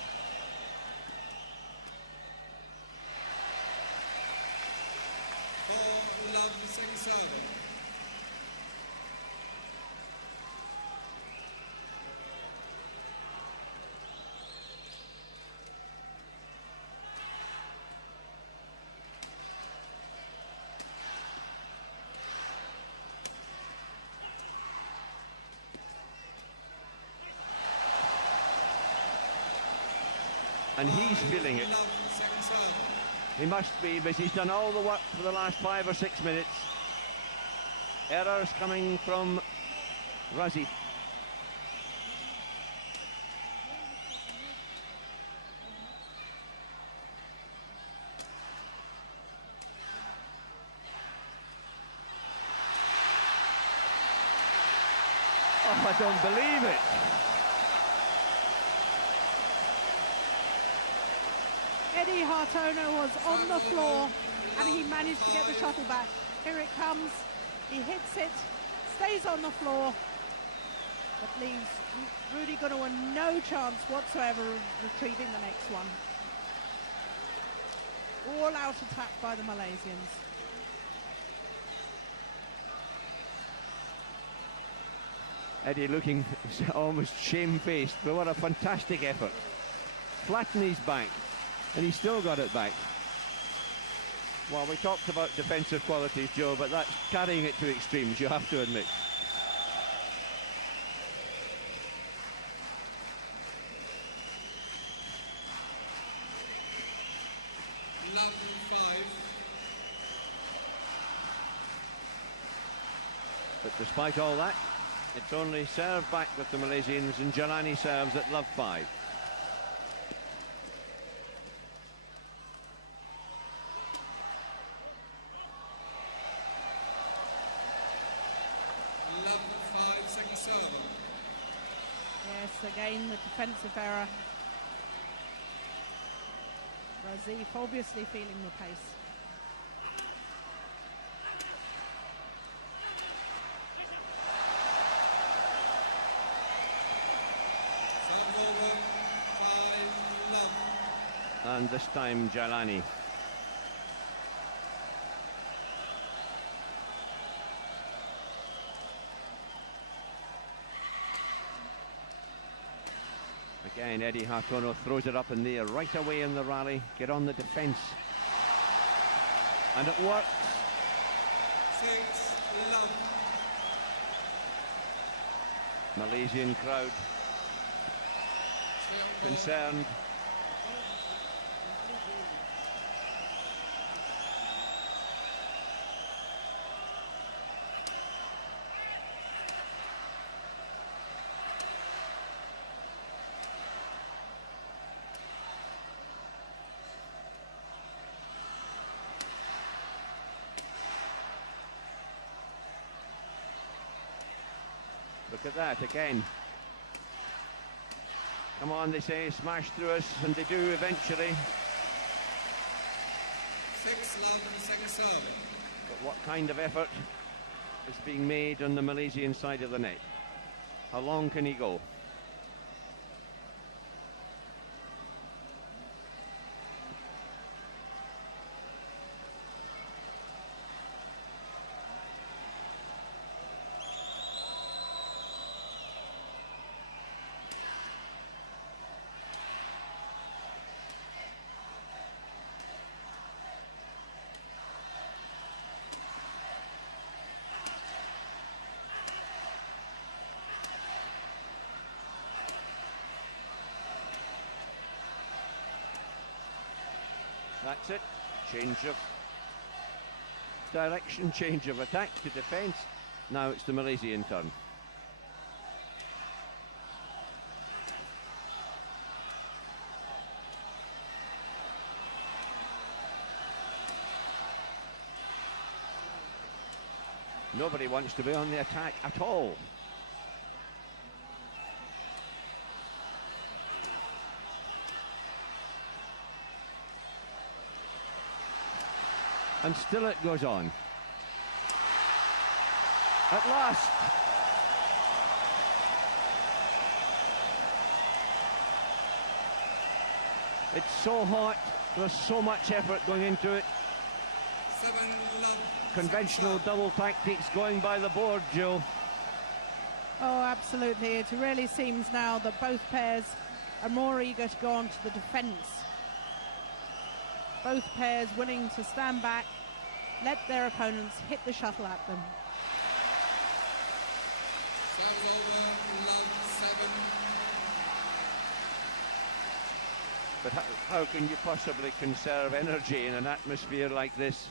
And he's feeling it. He must be, because he's done all the work for the last 5 or 6 minutes. Errors coming from Razif. Oh, I don't believe it. Eddy Hartono was on the floor and he managed to get the shuttle back. Here it comes, he hits it, stays on the floor, but leaves Rudy Gunawan no chance whatsoever of retrieving the next one. All out attack by the Malaysians. Eddy looking almost shamefaced, but what a fantastic effort. Flatten his back. And he still got it back. Well, we talked about defensive qualities, Joe, but that's carrying it to extremes, you have to admit. But despite all that, it's only serve back with the Malaysians, and Jaelani serves at love 5. Yes, again the defensive error. Razif obviously feeling the pace. And this time Jaelani. Again, Eddy Hartono throws it up in the air right away in the rally. Get on the defence. And it works. Malaysian crowd concerned. Look at that again. Come on, they say, smash through us, and they do eventually. 6-love, second serve. But what kind of effort is being made on the Malaysian side of the net? How long can he go? That's it. Change of direction, change of attack to defence. Now it's the Malaysian turn. Nobody wants to be on the attack at all. And still it goes on. At last. It's so hot. There's so much effort going into it. 7-love. Conventional double tactics going by the board, Joe. Oh, absolutely. It really seems now that both pairs are more eager to go on to the defence. Both pairs willing to stand back, let their opponents hit the shuttle at them. Serve over, love 7. But how can you possibly conserve energy in an atmosphere like this?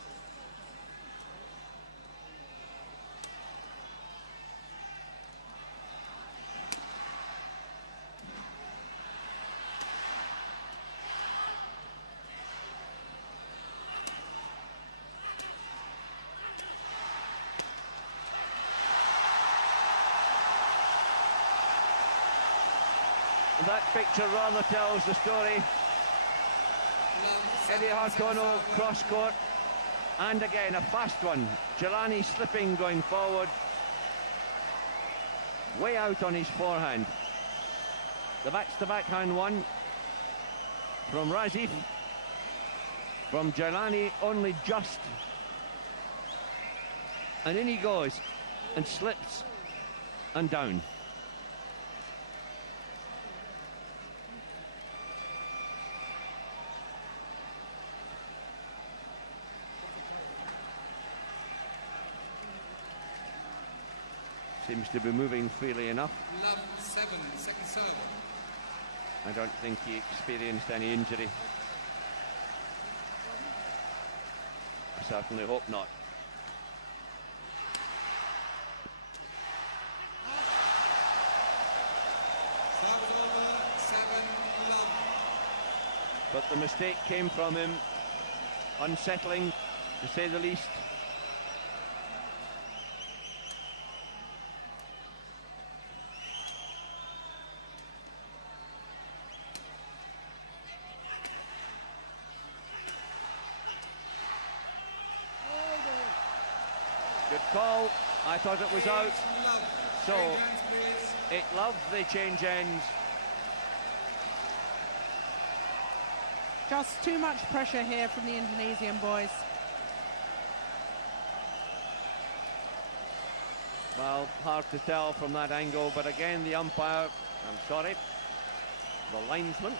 That picture rather tells the story. Eddy Hartono cross court, and again a fast one. Jaelani slipping going forward, way out on his forehand. That's the backhand one from Razif. From Jaelani only just, and in he goes and slips and down. Seems to be moving freely enough. Love 7, second serve. I don't think he experienced any injury. I certainly hope not. Serve over, 7-love. But the mistake came from him. Unsettling, to say the least. Good call. I thought it was out. So, 8-love, they change ends. Just too much pressure here from the Indonesian boys. Well, hard to tell from that angle, but again the umpire, the linesman,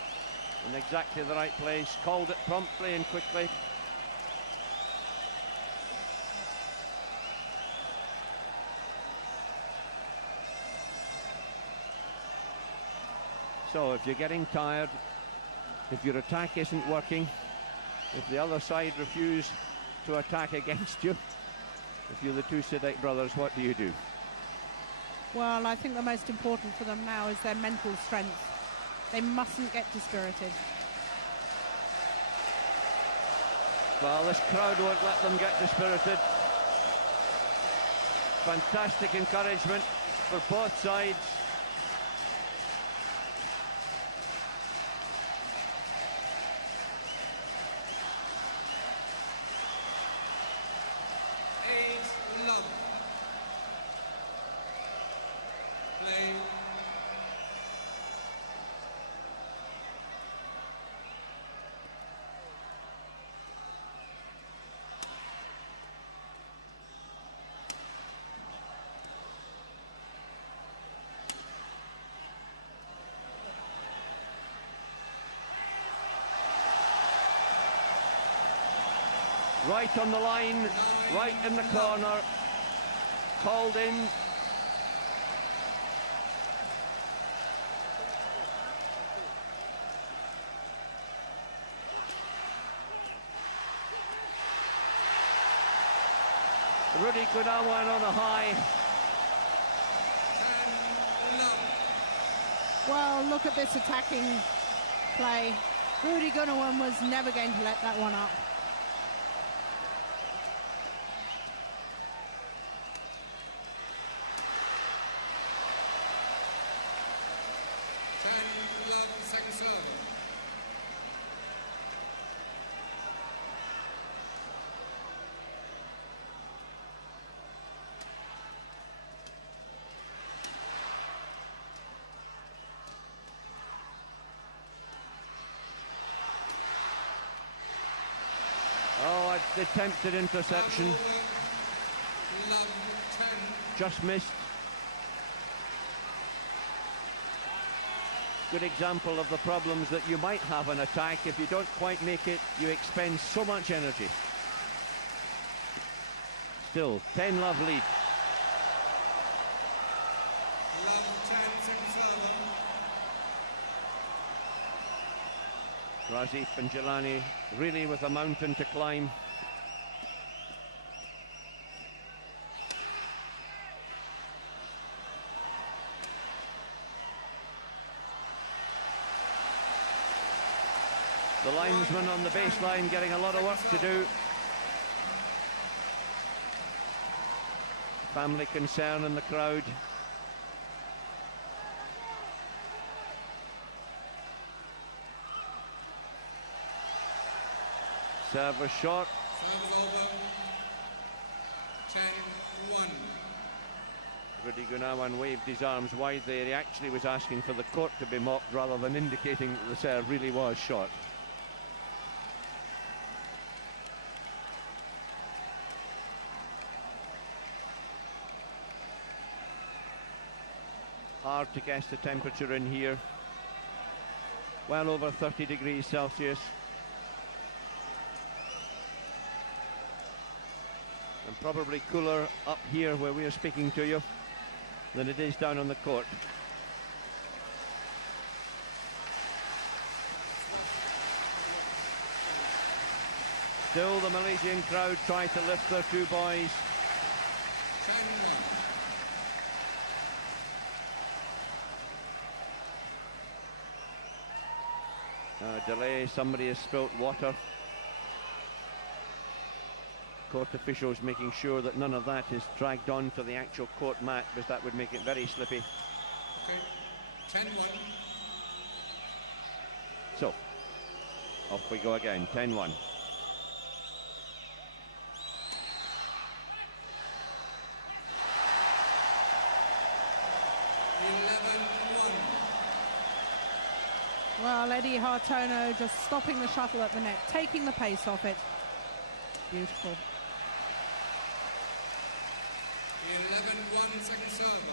in exactly the right place, called it promptly and quickly. So if you're getting tired, if your attack isn't working, if the other side refuse to attack against you, if you're the two Sidek brothers, what do you do? Well, I think the most important for them now is their mental strength. They mustn't get dispirited. Well, this crowd won't let them get dispirited. Fantastic encouragement. for both sides. Love. Play. Right on the line, right in the corner, called in. Rudy Gunawan on a high. Well, look at this attacking play. Rudy Gunawan was never going to let that one up. Second serve. Oh, the attempted interception. Love 10. Just missed. Good example of the problems that you might have in attack. If you don't quite make it, you expend so much energy. Still, 10-love lead. Love 10, second serve. Razif and Jaelani really with a mountain to climb. The linesman on the baseline getting a lot of work to do. Family concern in the crowd. Serve was short. Serve over. 10-1. Rudy Gunawan waved his arms wide there. He actually was asking for the court to be mocked rather than indicating that the serve really was short. Hard to guess the temperature in here. Well over 30 degrees Celsius. And probably cooler up here where we are speaking to you than it is down on the court. Still the Malaysian crowd try to lift their two boys. 10-1. Delay, somebody has spilt water. Court officials making sure that none of that is dragged on to the actual court mat, because that would make it very slippy. Okay, 10-1. So, off we go again, 10-1. 11-1. Well, Eddy Hartono just stopping the shuttle at the net, taking the pace off it. Beautiful. 11-1, second serve.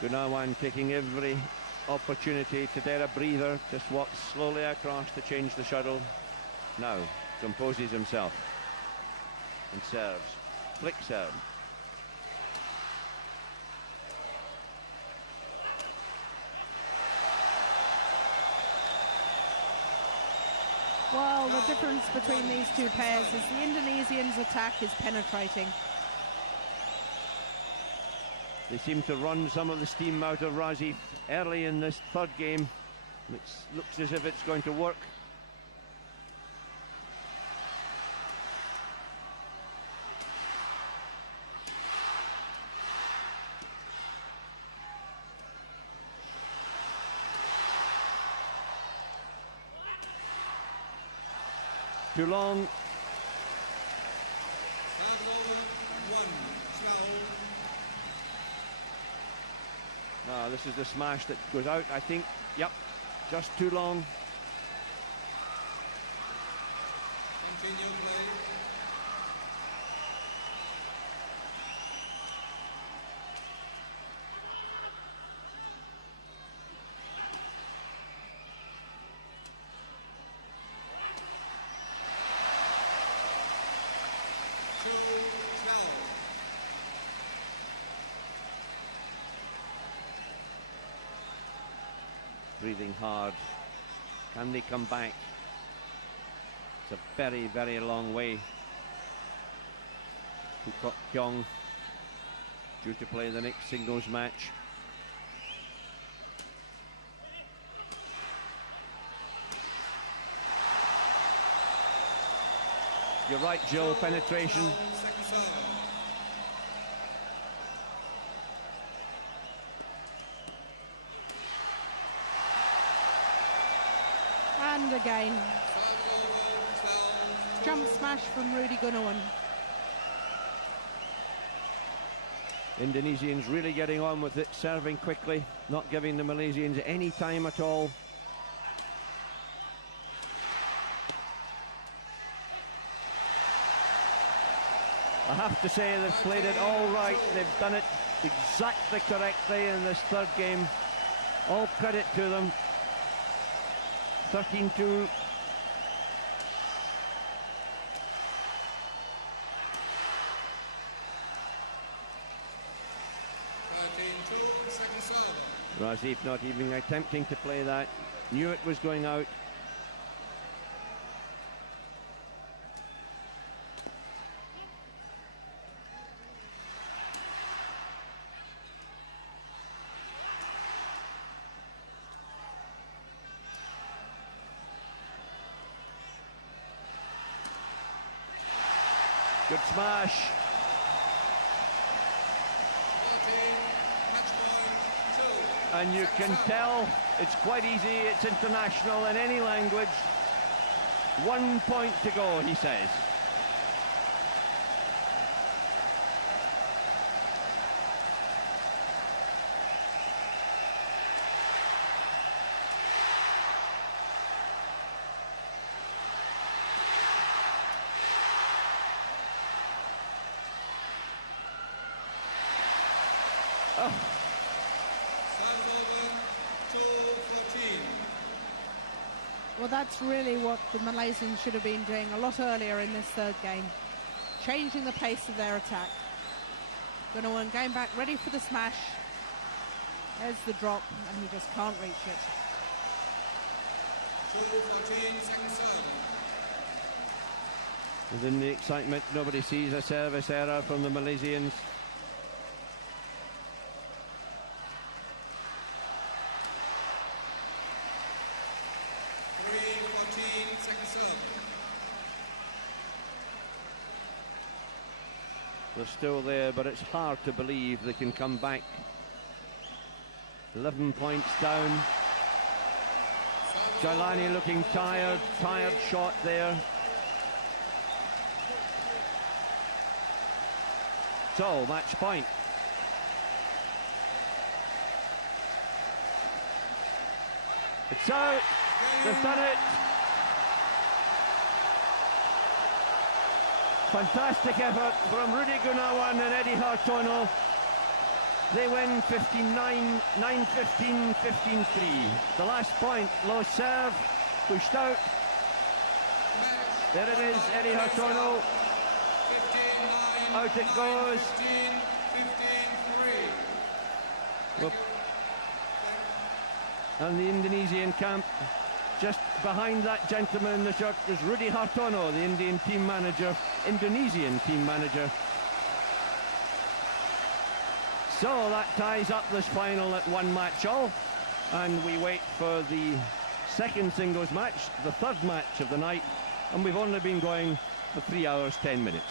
Gunawan taking every opportunity to dare a breather, just walks slowly across to change the shuttle. Now composes himself and serves. Flick serve. Well, the difference between these two pairs is the Indonesians' attack is penetrating. They seem to run some of the steam out of Razif early in this third game. It looks as if it's going to work. too long. 5 over, 1, 12. This is the smash that goes out, I think. Yep, just too long. Continue play. Breathing hard. Can they come back? It's a very, very long way. Kuk Kyung due to play the next singles match. You're right, Jill, penetration. And again, jump smash from Rudy Gunawan. Indonesians really getting on with it, serving quickly, not giving the Malaysians any time at all. I have to say they've played it all right. They've done it exactly correctly in this third game. All credit to them. 13-2. Razif not even attempting to play that. Knew it was going out. Good smash. And you can tell it's quite easy, it's international in any language. 1 point to go, he says. Oh. Well, that's really what the Malaysians should have been doing a lot earlier in this third game. Changing the pace of their attack. Gunawan going back, ready for the smash. There's the drop, and he just can't reach it. 2-14, second serve. Within the excitement, nobody sees a service error from the Malaysians. They're still there, but it's hard to believe they can come back. 11 points down. Jaelani looking tired shot there. So, match point. It's out. They've done it. Fantastic effort from Rudy Gunawan and Eddy Hartono. They win 59, 9-15, 15-3. The last point, low serve, pushed out. There it is, Eddy Hartono. Out it goes. 15-3. Well, and the Indonesian camp, just behind that gentleman in the shirt is Rudy Hartono, the Indonesian team manager. So that ties up this final at 1 match all, and we wait for the second singles match, the third match of the night, and we've only been going for 3 hours 10 minutes.